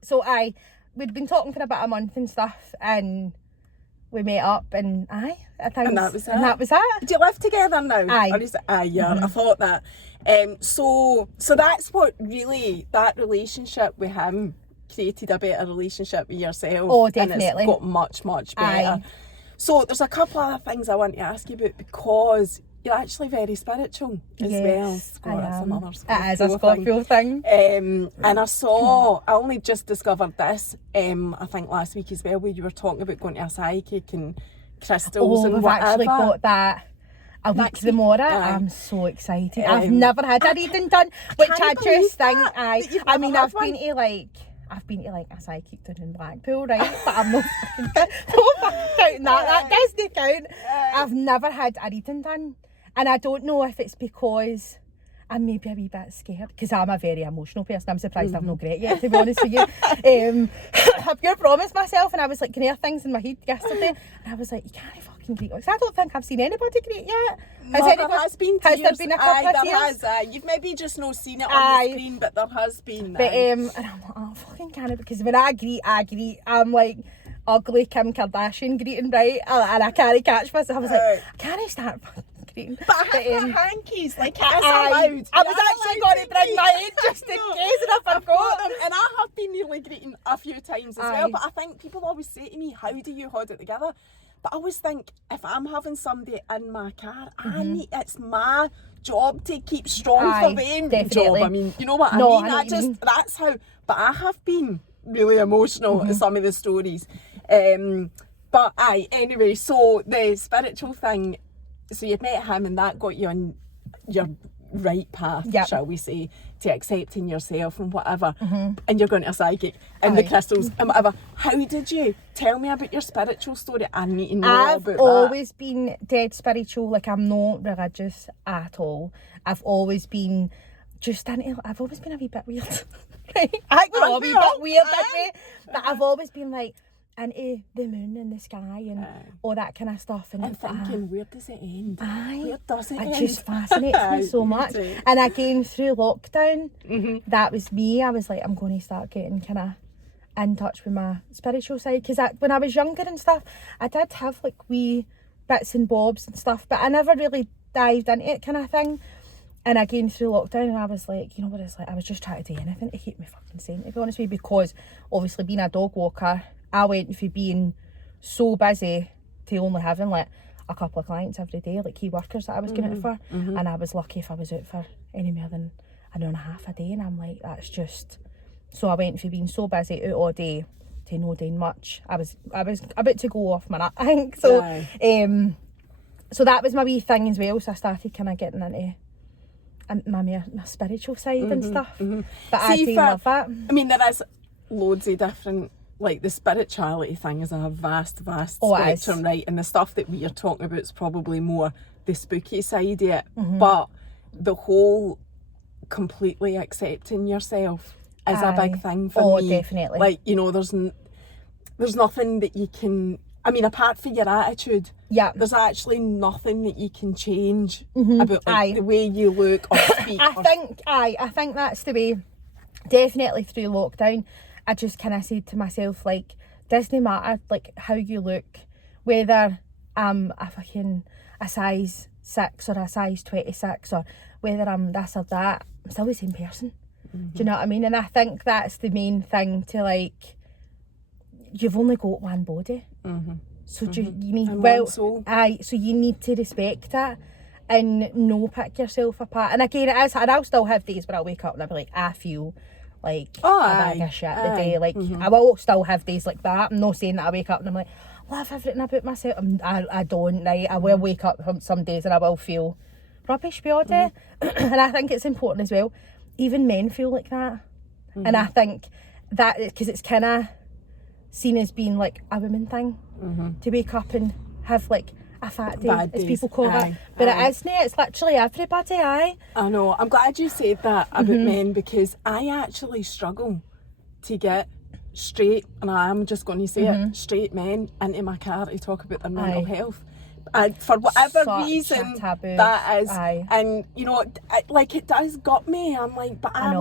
so we'd been talking for about a month and stuff, and we met up, and I think, And that was it. And that was it. Do you live together now? Aye. Or is it, yeah, I thought that. So that's what really, that relationship with him created a better relationship with yourself. Oh, definitely. And it's got much, much better. Aye. So there's a couple of things I want to ask you about, because you're actually very spiritual as well. I That's am. another It is a Scorpio Scorpio thing. and I only just discovered this, I think last week as well, where you were talking about going to a psychic and crystals and we've whatever. actually got that a week Next week. tomorrow. Aye. I'm so excited. I've never had a reading done, which I can't believe just think, that you've I never mean, had I've been to like a psychic down in Blackpool, right? But I'm not fucking counting that. That doesn't count. I've never had a reading done. And I don't know if it's because I'm maybe a wee bit scared, because I'm a very emotional person. I'm surprised I've not great yet, to be honest with you. I've pure promised myself, and I was like, can I hear things in my head yesterday? And I was like, you can't fucking greet. Because I don't think I've seen anybody greet yet. There has been there been a couple of tears? You've maybe just not seen it on the screen, but there has been. But and I'm like, oh, fucking can it? Because when I greet, I'm like ugly Kim Kardashian greeting, right? And I can't catch myself. I was like, can I start fucking greeting? But I have got hankies, like, it's I allowed. was actually going to bring my head just in case, and I forgot them. And I have been nearly greeting a few times as well, but I think people always say to me, how do you hold it together? But I always think, if I'm having somebody in my car, it's my job to keep strong for them. Definitely. Job, I mean, you know what I mean? That's how, but I have been really emotional at some of the stories. But anyway, so the spiritual thing, so you'd met him and that got you on your right path, shall we say, to accepting yourself and whatever, and you're going to a psychic and the crystals and whatever. How did you? Tell me about your spiritual story. I need to know about that. I've always been dead spiritual, like I'm not religious at all. I've always been I've always been a wee bit weird. Right? I'm a wee bit weird that way, but I've always been like into the moon and the sky and all that kind of stuff. And thinking, where does it end? Where does it end? It just fascinates me so much. And again, through lockdown, that was me. I was like, I'm going to start getting kind of in touch with my spiritual side. Because when I was younger and stuff, I did have like wee bits and bobs and stuff, but I never really dived into it kind of thing. And again, through lockdown, and I was like, you know what it's like, I was just trying to do anything to keep me fucking sane, to be honest with you, because obviously being a dog walker, I went from being so busy to only having like a couple of clients every day, like key workers that I was getting it for. And I was lucky if I was out for any more than an hour and a half a day, and I'm like, that's just... So I went from being so busy out all day to no doing much. I was about to go off my nut, I think. So so that was my wee thing as well. So I started kind of getting into my spiritual side and stuff. But I do love that. I mean, there is loads of different, like, the spirituality thing is a vast spectrum, right? And the stuff that we are talking about is probably more the spooky side of it, but the whole completely accepting yourself is a big thing for me. Definitely. Like, you know, there's nothing that you can, I mean, apart from your attitude, there's actually nothing that you can change about like, the way you look or speak. I think that's the way. Definitely through lockdown, I just kind of said to myself, like, doesn't matter like how you look, whether I'm a size 6 or a size 26, or whether I'm this or that, I'm still the same person. Do you know what I mean? And I think that's the main thing, to like, you've only got one body, so you need so you need to respect that and no pick yourself apart. And again, it is, and I'll still have days where I'll wake up and I'll be like, I feel like a bag of shit today. Like, I will still have days like that. I'm not saying that I wake up and I'm like, love everything about myself. I don't, right? I will wake up some days and I will feel rubbish beyond it. And I think it's important as well. Even men feel like that. And I think that, because it's kind of seen as being like a woman thing, to wake up and have like a fat day, as people call it. But it isn't. It's literally everybody. I know. I'm glad you said that about men, because I actually struggle to get straight, and I'm just going to say it, straight men into my car to talk about their mental health. For whatever reason that is, and you know, it does gut me. I'm like, but I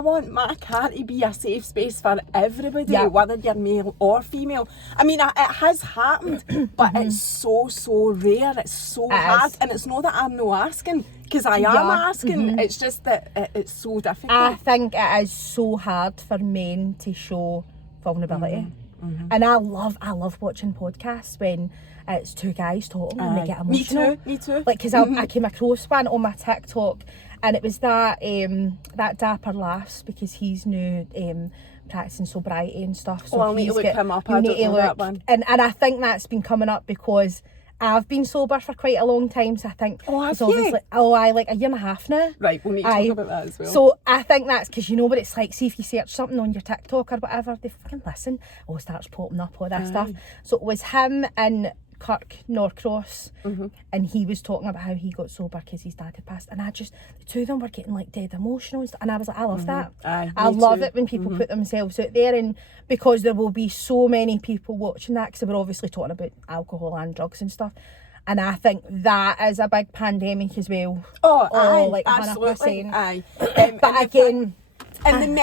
want my car to be a safe space for everybody, whether you're male or female. I mean, it has happened, but it's so rare. It's so hard, and it's not that I'm no asking, because I am asking. It's just that it's so difficult. I think it is so hard for men to show vulnerability. And I love watching podcasts when it's two guys talking and they get emotional. Me too. Like, because I came across one on my TikTok, and it was that Dapper Laughs, because he's new practicing sobriety and stuff. So I'll need to look him up. I don't know that one. And I think that's been coming up because I've been sober for quite a long time, so I think it's obviously like a year and a half now. Right, we'll need to talk about that as well. So I think that's because, you know what it's like, see if you search something on your TikTok or whatever, they fucking listen. It starts popping up all that stuff. So it was him and Kirk Norcross, and he was talking about how he got sober because his dad had passed, and the two of them were getting like dead emotional and stuff, and I was like, I love that. I love it when people put themselves out there, and because there will be so many people watching that, because we're obviously talking about alcohol and drugs and stuff, and I think that is a big pandemic as well. Like 100%. But again, and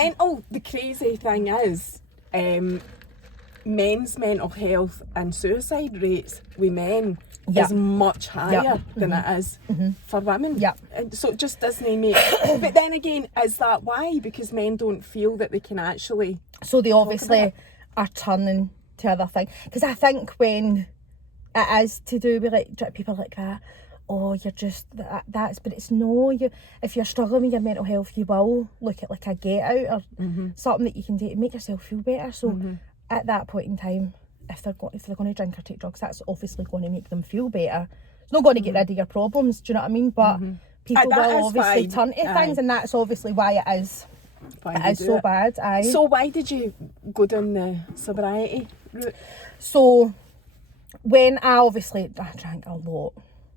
the crazy thing is, men's mental health and suicide rates with men is much higher than it is for women. And so it just doesn't make... But then again, is that why? Because men don't feel that they can actually... So they obviously are turning to other things. Because I think when it is to do with like people like that, you're just that's, but it's no, if you're struggling with your mental health, you will look at like a get out or something that you can do to make yourself feel better. So at that point in time, if they're going to drink or take drugs, that's obviously going to make them feel better. It's not going to get rid of your problems, do you know what I mean? But people will obviously turn to things, and that's obviously why it is so bad. So why did you go down the sobriety route? So when I drank a lot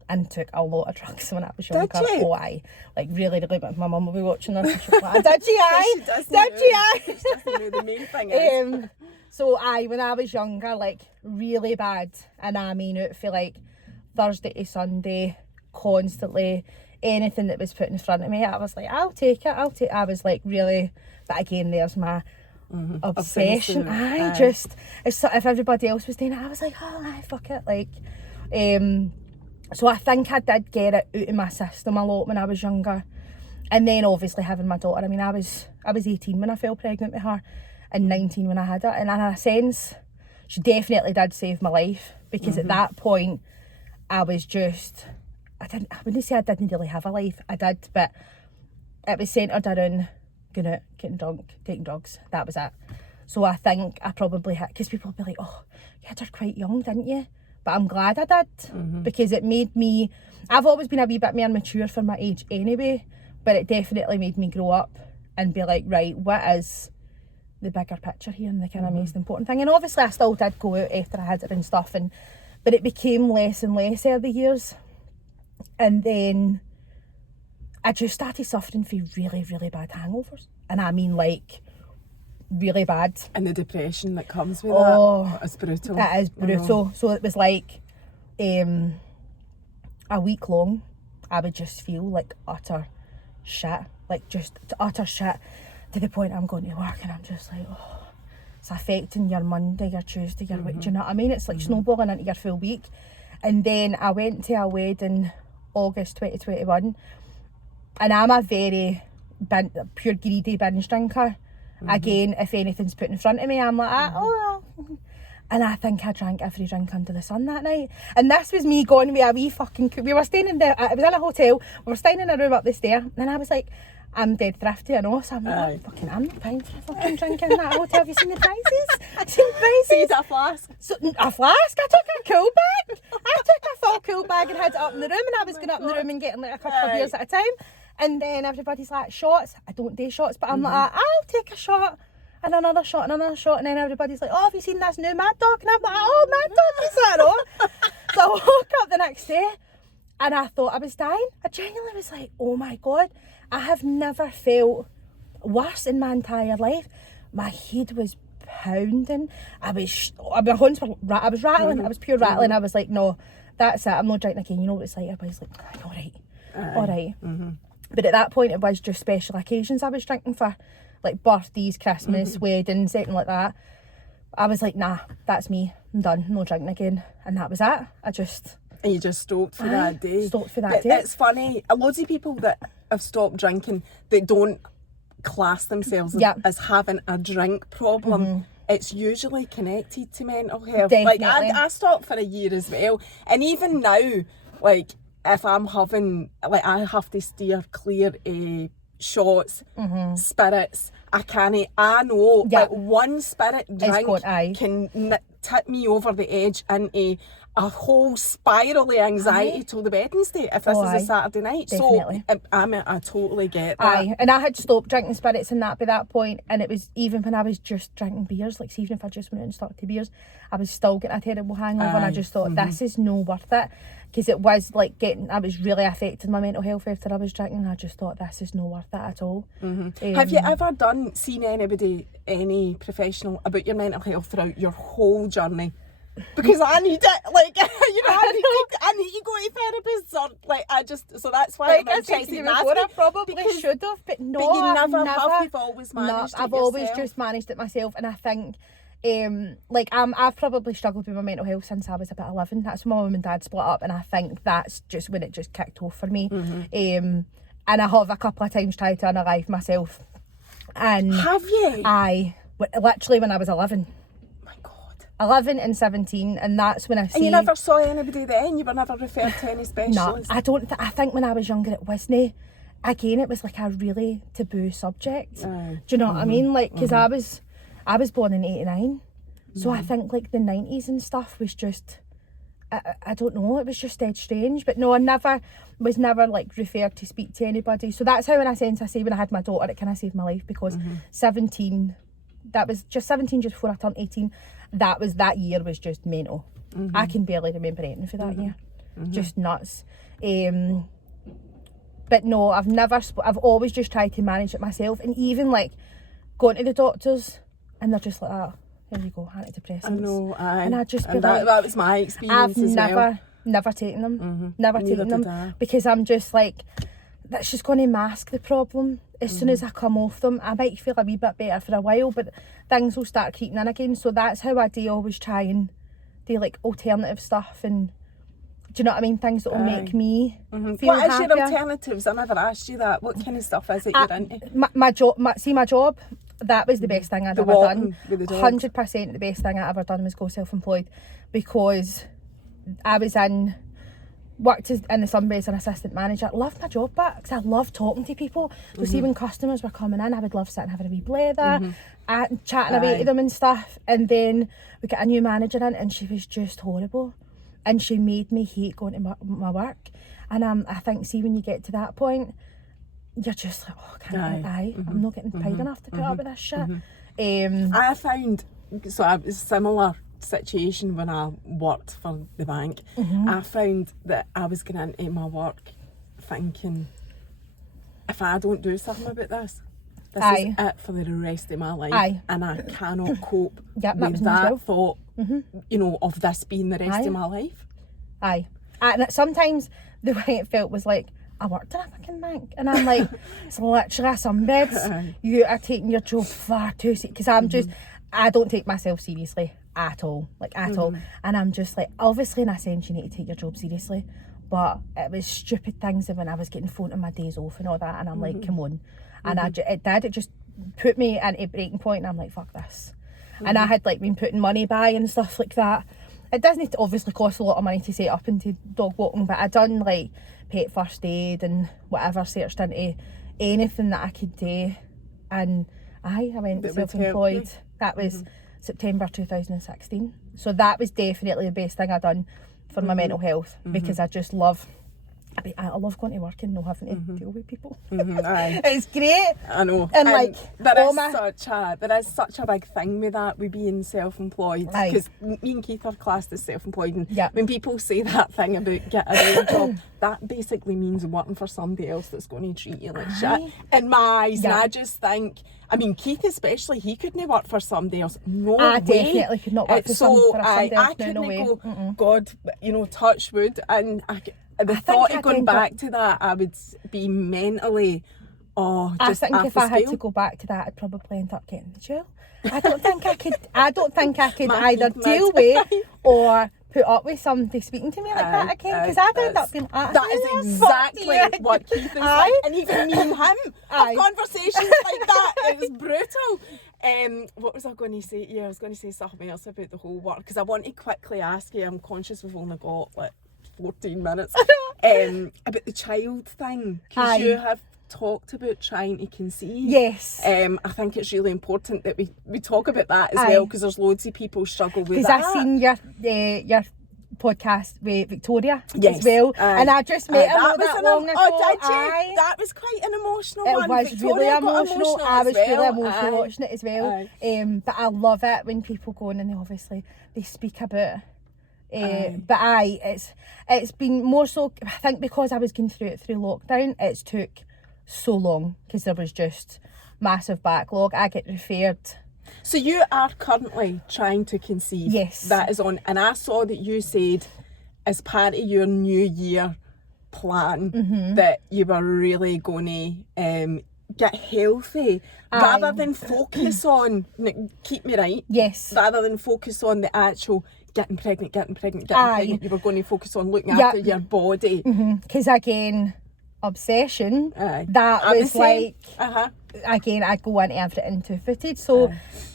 and took a lot of drugs when I was younger. Did you? Like really, my mum will be watching this and she'll be like, did she? She doesn't know the main thing is. So when I was younger, like really bad, and I mean it for like Thursday to Sunday, constantly, anything that was put in front of me, I was like, I'll take it. I was like really, but again, there's my obsession. Just, if everybody else was doing it, I was like, fuck it. Like, so I think I did get it out of my system a lot when I was younger. And then obviously having my daughter, I mean, I was 18 when I fell pregnant with her, and 19 when I had her. And in a sense, she definitely did save my life, because at that point, I was just, I wouldn't say I didn't really have a life. I did, but it was centred around going out, getting drunk, taking drugs. That was it. So I think I probably had, because people would be like, oh, you had her quite young, didn't you? But I'm glad I did, because it made me, I've always been a wee bit more mature for my age anyway, but it definitely made me grow up and be like, right, what is the bigger picture here and the kind of most important thing? And obviously I still did go out after I had it and stuff, but it became less and less over the years. And then I just started suffering from really, really bad hangovers. And I mean, like, really bad. And the depression that comes with Oh, that. It's brutal. It is brutal. So it was like a week long, I would just feel like utter shit. Like, just utter shit to the point I'm going to work and I'm just like, oh, it's affecting your Monday, your Tuesday, your week. Do you know what I mean? It's like snowballing into your full week. And then I went to a wedding August 2021, and I'm a very pure greedy binge drinker. Again, if anything's put in front of me, I'm like, oh. And I think I drank every drink under the sun that night. And this was me going with a wee fucking... We were staying in the... It was in a hotel. We were staying in a room up the stair. And I was like, I'm dead thrifty, I know. So I'm like, I'm not paying for fucking drinking in that hotel. Have you seen the prices? So you did a flask? So, a flask? I took a cool bag. I took a full cool bag and had it up in the room. And I was going up in the room and getting like a couple of beers at a time. And then everybody's like, shots. I don't do shots, but I'm like, I'll take a shot. And another shot and another shot, and then everybody's like, oh, have you seen this new Mad Dog? And I'm like, oh, Mad Dog, is that all? So I woke up the next day and I thought I was dying. I genuinely was like, oh my God, I have never felt worse in my entire life. My head was pounding. I was rattling. I was pure rattling. I was like, no, that's it. I'm not drinking again. You know what it's like? I was like, all right. But at that point, it was just special occasions I was drinking for. Like birthdays, Christmas, weddings, anything like that. I was like, nah, that's me. I'm done. No drinking again. And that was it. And you just stopped for that day. Stopped for that day. It's funny. Loads of people that have stopped drinking that don't class themselves as having a drink problem. It's usually connected to mental health. Definitely. Like I stopped for a year as well. And even now, like if I'm having, like I have to steer clear shots, spirits. I know like one spirit drink can tip me over the edge into a whole spirally anxiety till the Wednesday if this is a Saturday night. Definitely. So I totally get that. And I had stopped drinking spirits and that by that point, and it was even when I was just drinking beers, like even if I just went out and stuck to beers, I was still getting a terrible hangover. And I just thought this is no worth it, because it was like I was really affecting my mental health after I was drinking, and I just thought this is no worth it at all. Have you ever seen any professional about your mental health throughout your whole journey? Because I need it, like, you know, I need to go to therapists, or like so that's why like I'm interested in asking. I probably should have, but no, but you never have. You've always managed it I've yourself. always just managed it myself, and I think like I've probably struggled with my mental health since I was about 11. That's when my mum and dad split up, and I think that's just when it just kicked off for me. And I have a couple of times tried to unalive myself. And have you? Literally when I was 11. 11 and 17, and that's when And you never saw anybody then? You were never referred to any specialist? No, I don't. I think when I was younger it wasn't. Again, it was like a really taboo subject. Do you know what I mean? Like, because I was born in 89, so I think like the 90s and stuff was just, I don't know, it was just dead strange. But no, I was never like referred to speak to anybody. So that's how, in a sense, I say when I had my daughter, it kind of saved my life, because 17, that was just 17 just before I turned 18. That year was just mental. I can barely remember anything for that year. Just nuts. But no, I've always just tried to manage it myself, and even like going to the doctors and they're just like, oh, here you go, antidepressants. I know, and I just be that was my experience I've never taken them. Never taken them, because I'm just like, that's just going to mask the problem. As soon as I come off them, I might feel a wee bit better for a while, but things will start creeping in again. So that's how I do always try and do like alternative stuff, and do you know what I mean? Things that will make me feel What happier. is your alternatives? I never asked you that. What kind of stuff is it you're into? My job, that was the best thing I'd ever done. 100% the best thing I ever done was go self-employed, because I was worked in the Sunbury as an assistant manager. I loved my job back because I loved talking to people. So see, when customers were coming in, I would love sitting having a wee blather, chatting away to them and stuff. And then we got a new manager in, and she was just horrible, and she made me hate going to my work. And I think, see, when you get to that point, you're just like, oh, I'm not getting paid enough to put up with this shit. I found, so I was similar situation when I worked for the bank. I found that I was going into my work thinking, if I don't do something about this is it for the rest of my life. And I cannot cope with that thought, you know, of this being the rest of my life. And sometimes the way it felt was like, I worked in a fucking bank, and I'm like, it's literally a sunbeds. You are taking your job far too seriously, because I'm just, I don't take myself seriously at all, like at all. And I'm just like, obviously in a sense you need to take your job seriously, but it was stupid things that when I was getting phoned on my days off and all that, and I'm like, come on. And it just put me into a breaking point, and I'm like, fuck this. And I had like been putting money by and stuff like that. It doesn't obviously cost a lot of money to set up into dog walking, but I done like pet first aid and whatever, searched into anything that I could do, and I went self-employed. That was September 2016. So that was definitely the best thing I done for my mental health, because I just love, I love going to work and not having to deal with people. It's great. I know. And like, there is such a big thing with that, with being self-employed. Because me and Keith are classed as self-employed, and when people say that thing about getting a real job, that basically means working for somebody else that's going to treat you like shit. In my eyes, and I just think, I mean, Keith especially, he couldn't work for somebody else. No way. I definitely could not work for somebody else. I couldn't go, God, you know, touch wood, and the thought of going back to that, I would be mentally, I think if I had to go back to that, I'd probably end up getting the jail. I don't think I could either deal with or put up with somebody speaking to me like that again, because I'd end up being like, that is exactly what Keith is like, and even me and him have conversations like that. It was brutal. What was I going to say? I was going to say something else about the whole work, because I want to quickly ask you, I'm conscious we've only got like 14 minutes, about the child thing, because you have talked about trying to conceive. Yes. I think it's really important that we talk about that as well, because there's loads of people struggle with that. Because I've seen your podcast with Victoria as well, and I just met her not long ago. Oh, did you? That was quite an emotional one. It was Victoria really emotional. I was really emotional watching it as well. But I love it when people go in and they speak about it's been more so, I think, because I was going through it through lockdown, it's took so long because there was just massive backlog. I get referred. So you are currently trying to conceive. Yes. That is on, and I saw that you said as part of your New Year plan that you were really going to get healthy rather than focus on, keep me right. Yes. Rather than focus on the actual getting pregnant, you were going to focus on looking after your body. Because again, obsession, that was like, again, I go into everything two-footed. So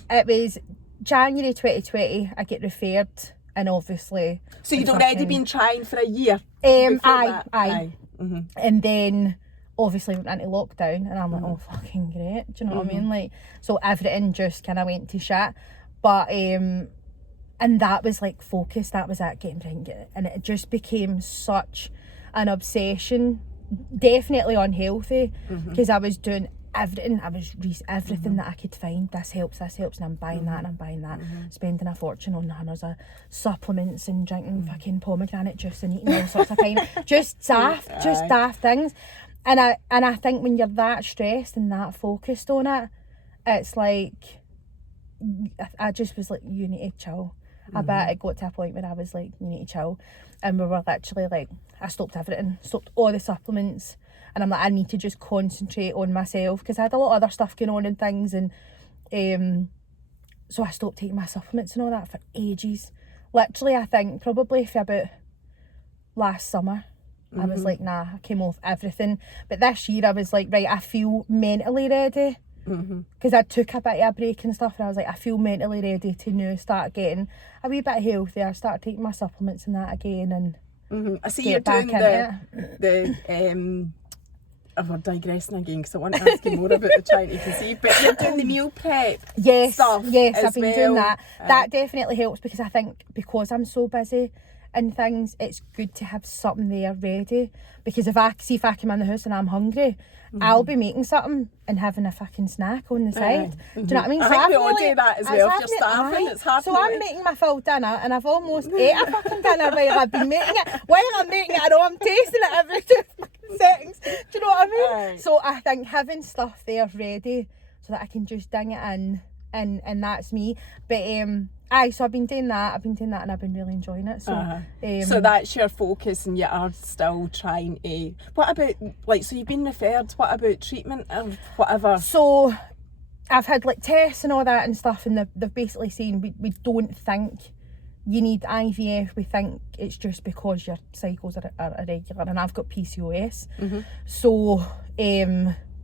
it was January 2020, I get referred, and obviously... So you'd already been trying for a year? Aye. And then obviously went into lockdown, and I'm like, oh, fucking great. Do you know what I mean? Like, so everything just kind of went to shit. But, and that was like focus, that was at getting pregnant. And it just became such an obsession, definitely unhealthy, because I was doing everything. I was everything that I could find. This helps, and I'm buying that, and I'm buying that. Spending a fortune on hundreds of supplements and drinking fucking pomegranate juice and eating all sorts of kind, just daft things. And I think when you're that stressed and that focused on it, it's like, I just was like, you need to chill. I bet it got to a point where I was like, you need to chill. And we were literally like, I stopped everything, stopped all the supplements. And I'm like, I need to just concentrate on myself, because I had a lot of other stuff going on and things. And so I stopped taking my supplements and all that for ages. Literally, I think probably for about last summer, I was like, nah, I came off everything. But this year I was like, right, I feel mentally ready. Because I took a bit of a break and stuff, and I was like, I feel mentally ready to now start getting a wee bit healthier, start taking my supplements and that again, and I see you're doing we're digressing again, because I want to ask you more about the trying to conceive, but you're doing the meal prep stuff. Yes, I've been doing that. That definitely helps, because I think because I'm so busy and things, it's good to have something there ready, because if I come in the house and I'm hungry, I'll be making something and having a fucking snack on the side. Do you know what I mean? I think we all do that as well. If you're starving, it's hard. So I'm making my full dinner and I've almost ate a fucking dinner while I've been making it. While I'm making it, I know I'm tasting it every 2 fucking seconds. Do you know what I mean? Aye. So I think having stuff there ready so that I can just ding it in and that's me. But so I've been doing that and I've been really enjoying it. So so that's your focus, and you are still trying to. What about, like, so you've been referred? What about treatment or whatever? So I've had like tests and all that and stuff, and they've basically saying we don't think you need IVF. We think it's just because your cycles are irregular, and I've got PCOS. So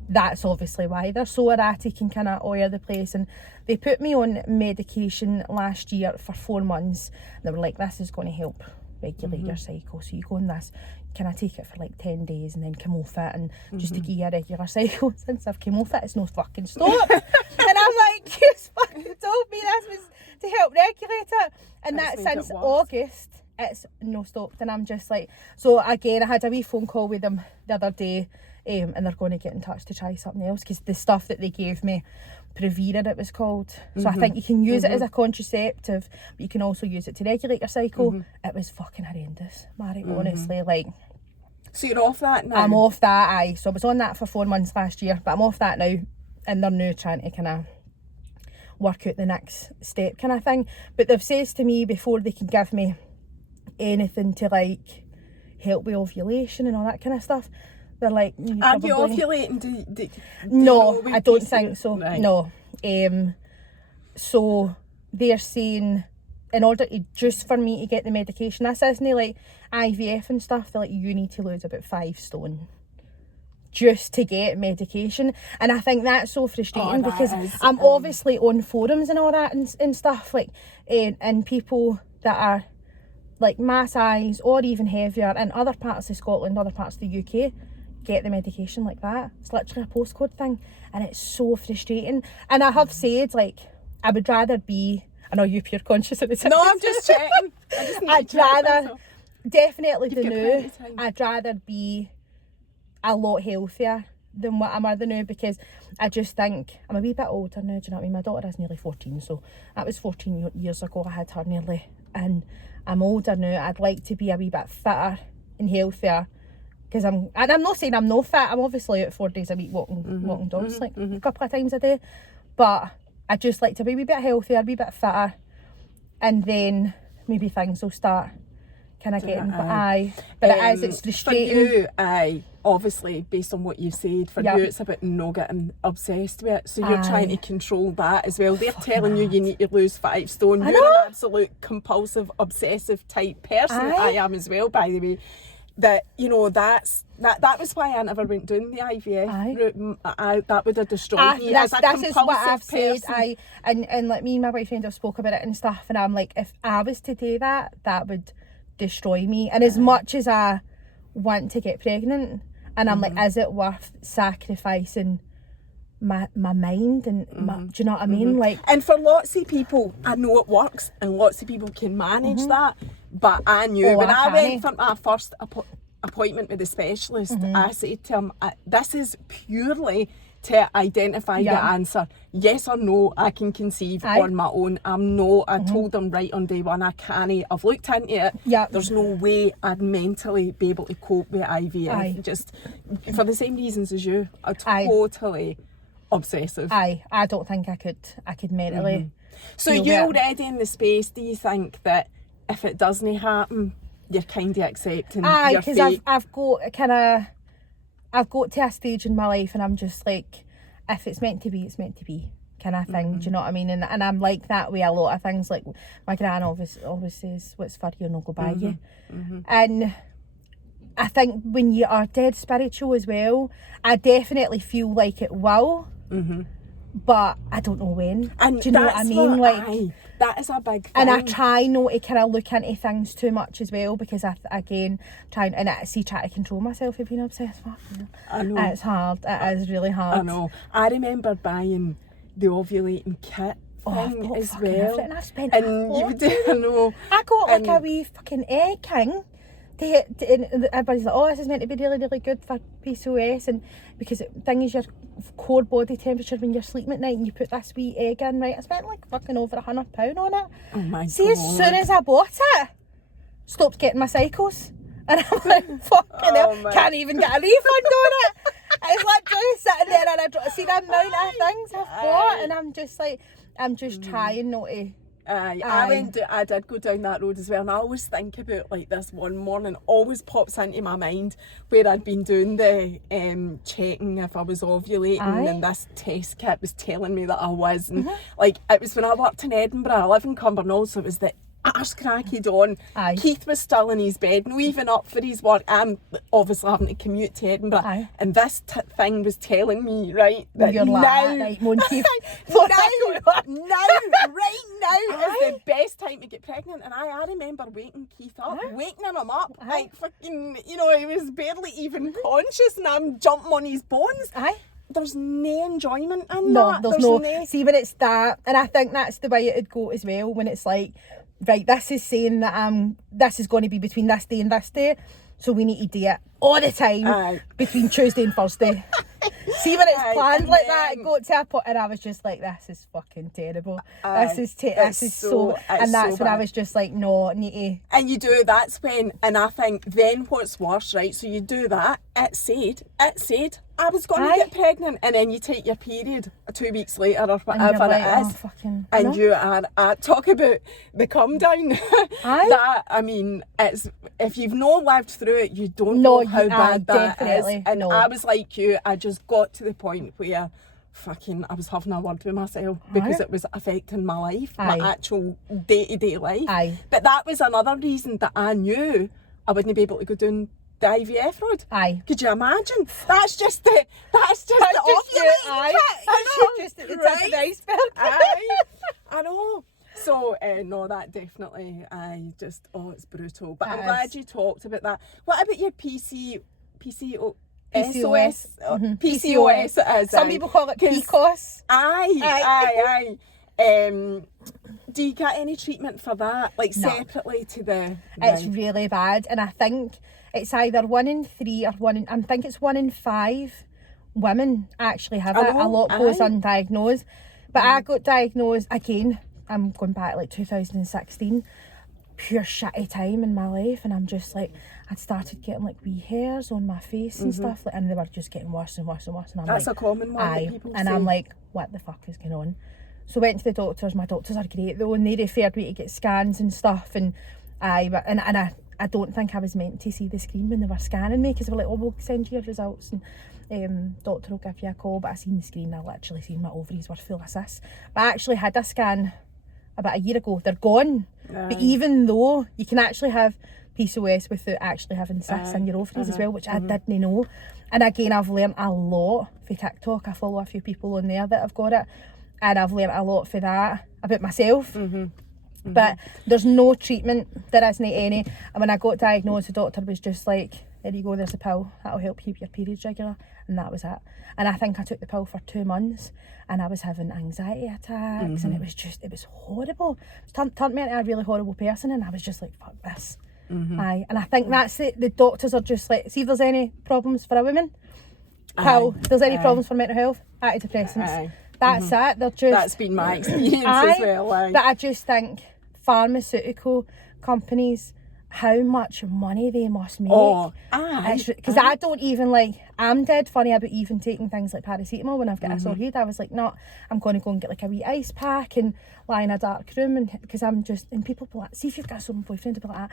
that's obviously why they're so erratic and kind of all over the place. And they put me on medication last year for 4 months. They were like, this is going to help regulate your cycle. So you go on this, can I take it for like 10 days and then come off it, and just to get a regular cycle. Since I've come off it, it's no fucking stop. And I'm like, you fucking told me this was to help regulate it. And that since August, it's no stopped. And I'm just like, so again, I had a wee phone call with them the other day. And they're going to get in touch to try something else, because the stuff that they gave me, Prevera it was called, so I think you can use it as a contraceptive, but you can also use it to regulate your cycle. It was fucking horrendous, Mary, honestly. Like, so you're off that now? I'm off that, so I was on that for 4 months last year, but I'm off that now, and they're now trying to kind of work out the next step kind of thing. But they've said to me, before they can give me anything to like help with ovulation and all that kind of stuff, they're like, are you ovulating? Do no, I don't think so. Right. No. So they're saying, in order to, just for me to get the medication, this isn't like IVF and stuff, they're like, you need to lose about 5 stone just to get medication. And I think that's so frustrating, because I'm obviously on forums and all that and stuff, like, and people that are like my size or even heavier in other parts of Scotland, other parts of the UK, get the medication like that. It's literally a postcode thing, and it's so frustrating. And I have said, like, I would rather be, I know you're pure conscious of the No, I'm just checking. I'd rather, definitely the new, I'd rather be a lot healthier than what I'm the now, because I just think I'm a wee bit older now, do you know what I mean? My daughter is nearly 14, so that was 14 years ago I had her nearly, and I'm older now. I'd like to be a wee bit fitter and healthier, because I'm not saying I'm no fit. I'm obviously out 4 days a week walking dogs like a couple of times a day, but I just like to be a wee bit healthier, a wee bit fitter, and then maybe things will start kind of getting. But it's frustrating. For you, obviously, based on what you've said, for you it's about not getting obsessed with it. So you're trying to control that as well. They're telling you need to lose 5 stone. You're an absolute compulsive, obsessive type person. I am as well, by the way. That, you know, that was why I never went down the IVF route. That would have destroyed me as a compulsive is what I've person. said. And like me and my boyfriend have spoke about it and stuff, and I'm like, if I was to do that, that would destroy me. And as much as I want to get pregnant, and I'm like, is it worth sacrificing my mind and do you know what I mean? Like, and for lots of people, I know it works, and lots of people can manage that. But I knew when I went for my first appointment with the specialist, I said to him, this is purely to identify the answer. Yes or no, I can conceive on my own. I told them right on day one, I can't. I've looked into it. There's no way I'd mentally be able to cope with IVF. Just for the same reasons as you. I'm totally obsessive. I don't think I could mentally. So you already in the space, do you think that if it doesn't happen, you're kind of accepting your fate? Because I've got to a stage in my life, and I'm just like, if it's meant to be, it's meant to be, kind of thing. Do you know what I mean? And I'm like that with a lot of things. Like my gran always says, "What's for you, no go by you." And I think when you are dead spiritual as well, I definitely feel like it will. But I don't know when. And do you know what I mean? That is a big thing. And I try not to kind of look into things too much as well, because I try to control myself with being obsessed with it. I know. It's hard. It is really hard. I know. I remember buying the ovulating kit thing as well. And I've spent I know. I got like a wee fucking egg king and everybody's like, oh, this is meant to be really, really good for PCOS, and because the thing is your core body temperature when you're sleeping at night, and you put this wee egg in, right? I spent like fucking over £100 on it. Oh my See, God. as soon as I bought it, stopped getting my cycles. And I'm like, fucking hell, can't even get a refund on it. It's like just sitting there and I see the amount of things I've bought, and I'm just like, I'm just trying not to. I did go down that road as well, and I always think about like this one morning always pops into my mind where I'd been doing the checking if I was ovulating, and this test kit was telling me that I was, and like it was when I worked in Edinburgh. I live in Cumbernauld, so it was the arse cracked on. Keith was still in his bed, no even up for his work. I'm obviously having to commute to Edinburgh, and this thing was telling me, right, that you're now, right, Keith. right now is the best time to get pregnant. And I remember waking Keith up, waking him up, like fucking, you know, he was barely even conscious, and I'm jumping on his bones. There's no enjoyment in that. There's no. See, when it's that, and I think that's the way it'd go as well, when it's like, right, this is saying that this is going to be between this day and this day, so we need to do it all the time between Tuesday and Thursday. See, when it's planned like that, it got to a point, and I was just like, this is fucking terrible. This is so, and that's when I was just like, no, I need to. And you do, that's when, and I think then what's worse, right? So you do that, it said I was going to get pregnant, and then you take your period 2 weeks later or whatever like, it is, and you are talk about the come down. That, I mean, it's, if you've not lived through it, you don't know how bad that is. And I was like you, I just got to the point where fucking I was having a word with myself because it was affecting my life, my actual day-to-day life. But that was another reason that I knew I wouldn't be able to go down the IVF road. Could you imagine? That's just the ovulating kit. That's just at the tip of the iceberg. I know. So, no, that definitely, it's brutal. But I'm glad you talked about that. What about your PCOS? PCOS it is. Some people call it PCOS. Aye. Do you get any treatment for that? Like separately to the... It's really bad, and I think it's either 1 in 3 or I think it's 1 in 5 women actually have it. A lot goes undiagnosed. But I got diagnosed, again, I'm going back like 2016, pure shitty time in my life, and I'm just like, I'd started getting like wee hairs on my face and stuff, like, and they were just getting worse and worse and worse. And I'm That's like, a common one that people say. I'm like, what the fuck is going on? So I went to the doctors. My doctors are great though, and they referred me to get scans and stuff, and I don't think I was meant to see the screen when they were scanning me, because they were like, oh, we'll send you your results and doctor will give you a call. But I seen the screen, I literally seen my ovaries were full of cysts. But I actually had a scan about a year ago. They're gone. But even though you can actually have PCOS without actually having cysts in your ovaries as well, which I didn't know. And again, I've learned a lot for TikTok. I follow a few people on there that have got it, and I've learned a lot for that about myself. But there's no treatment, there isn't any. And when I got diagnosed, the doctor was just like, there you go, there's a pill that'll help keep your periods regular, and that was it. And I think I took the pill for 2 months, and I was having anxiety attacks, and it was horrible. It turned me into a really horrible person, and I was just like, fuck this. And I think that's it. The doctors are just like, see if there's any problems for a woman, pill. If there's any problems for mental health, antidepressants. That's it. They're just... That's been my experience as well. But I just think pharmaceutical companies, how much money they must make. Because I don't even I'm dead funny about even taking things like paracetamol when I've got a sore head. I was like, no, I'm going to go and get like a wee ice pack and lie in a dark room, and because I'm just, and people be like, see if you've got a sore boyfriend, to be like,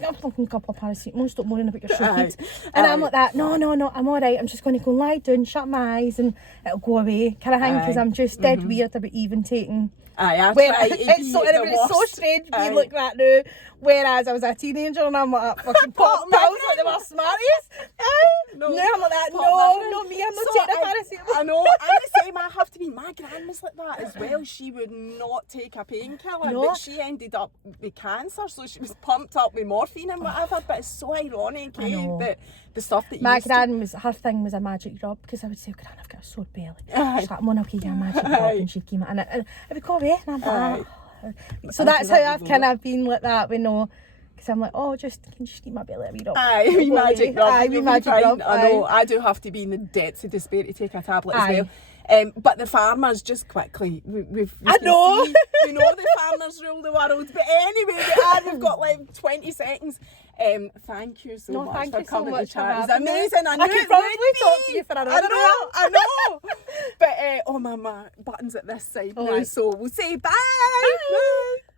a fucking couple of paracetamol, stop moaning about your sore head. And I'm like that, no, I'm alright, I'm just going to go lie down, shut my eyes, and it'll go away kind of thing, because I'm just dead weird about even taking... It's so strange being like that now, whereas I was a teenager and I'm like fucking pop pills like they were smarties. No, I'm like that. No, me, I'm not taking a paracetamol. I know, I'm the same. I have to be. My grandma's like that as well. She would not take a painkiller, but she ended up with cancer, so she was pumped up with morphine and whatever. But it's so ironic, that the stuff that my gran her thing was a magic rub, because I would say, Gran, I've got a sore belly. She's like, I'll give you a magic rub, and she'd give me, and it would go away, and I'm like, so that's how I've kind of been like that, because Because I'm like, oh, can you just keep my belly a wee rub? Aye, wee magic rub. Aye, wee magic rub. I know, I do have to be in the depths of despair to take a tablet as Aye. well. But the farmers, just quickly, I know. We know the farmers rule the world, but anyway, we've got like 20 seconds. Thank you so much thank for you so coming much to for chat. It was having me. amazing. I could probably talk to you for another hour. I know. But, oh, my buttons at this side now, Aye. so we'll say bye. Bye.